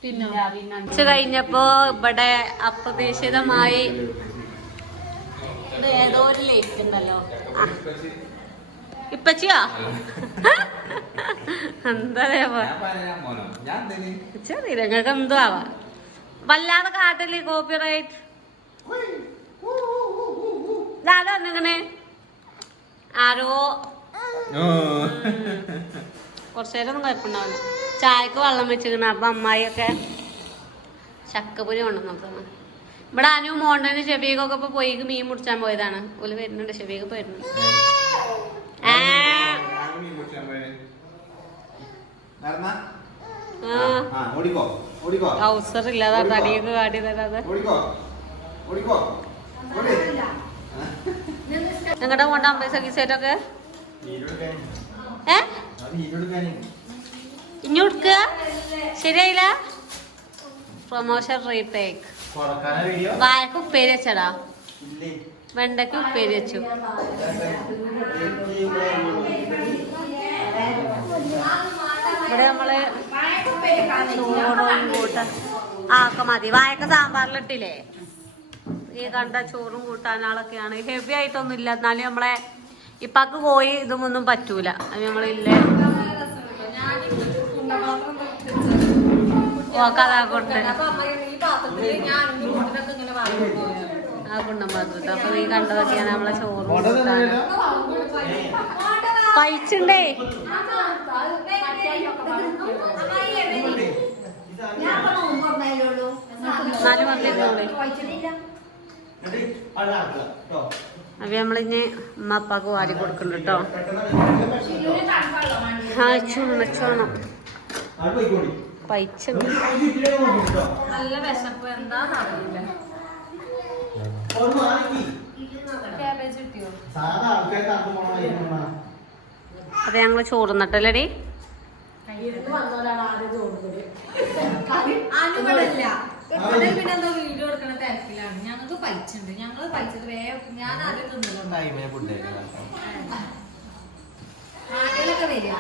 പിന്നെ ഉച്ച കഴിഞ്ഞപ്പോ ഇവിടെ അപ്രതീക്ഷിതമായി ഏതോ ഒരു ലേറ്റ് ഉണ്ടല്ലോ. ഇപ്പച്ചിയാ എന്താ ചെറിയ നിങ്ങൾക്ക് എന്തോ ആവാ വല്ലാതെ കാട്ടല്ലേ കോപ്പി റൈറ്റ് ഇതാരോ പറഞ്ഞിങ്ങനെ ആരോ കുറച്ചേരം ഒന്നും കുഴപ്പമുണ്ടാവില്ല. ചായക്ക് വെള്ളം വെച്ചിരിക്കണ അപ്പൊ അമ്മായിയൊക്കെ ചക്കപ്പൊരി കൊണ്ടുവന്നു. ഇവിടെ അനു മോണ്ടന് ഷെഫീഖൊക്കെ ഇപ്പൊ പോയി മീൻ മുറിച്ചാൻ പോയതാണ്. ഓല് വരുന്നുണ്ട്, ഷെഫീഖ് വരുന്നുണ്ട്. ഔസർ ഇല്ലാതെ തടിയൊക്കെ കാട്ടി തരാതെ നിങ്ങളുടെ പോണ്ട അമ്പത് സഖീസേറ്റൊക്കെ ഇനി കൊടുക്ക ശരിയായില്ല. പ്രൊമോഷൻ റീടേക്ക് വാഴക്ക് ഉപ്പേരി വെച്ചടാ, വെണ്ടയ്ക്ക് ഉപ്പേരി വെച്ചു. ഇവിടെ നമ്മള് ചോറും കൂട്ടാൻ ഒക്കെ മതി. വാഴക്ക സാമ്പാറിലിട്ടില്ലേ ഈ കണ്ട ചോറും കൂട്ടാനാളൊക്കെയാണ്. ഹെവി ആയിട്ടൊന്നും ഇല്ല. എന്നാലും നമ്മളെ ഇപ്പാക്ക് കോഴി ഇതൊന്നും പറ്റൂല. അത് നമ്മളില്ലേ ഓക്കതാ കൊണ്ട് ആ കുണ്ടം പാത്രത്തിൽ. അപ്പൊ ഈ കണ്ടതൊക്കെയാണ് നമ്മളെ ചോറും കൂട്ടാനും. പൈച്ചുണ്ടേ എന്നാലും വന്നിരുന്നോളെ. അപ്പൊ നമ്മളിഞ്ഞ് ഉമ്മ അപ്പാക്ക് വാരി കൊടുക്കുന്നുണ്ട് കേട്ടോ. ആ ചുണച്ചോണം പൈച്ചുണ്ട്. നല്ല വിശപ്പ് എന്താ അറിയില്ല. ക്യാബേജ് കിട്ടിയോ? അതെ ഞങ്ങള് ചോറുന്നിട്ടല്ലേടി. പിന്നെ എന്താ വീഡിയോ എടുക്കണ തിരക്കിലാണ്. ഞങ്ങൾക്ക് പൈച്ചുണ്ട്. ഞങ്ങള് പൈച്ചത് വേഗം ഞാൻ ആദ്യം തിന്നുന്നുണ്ട്. ആദ്യമൊക്കെ വരിക.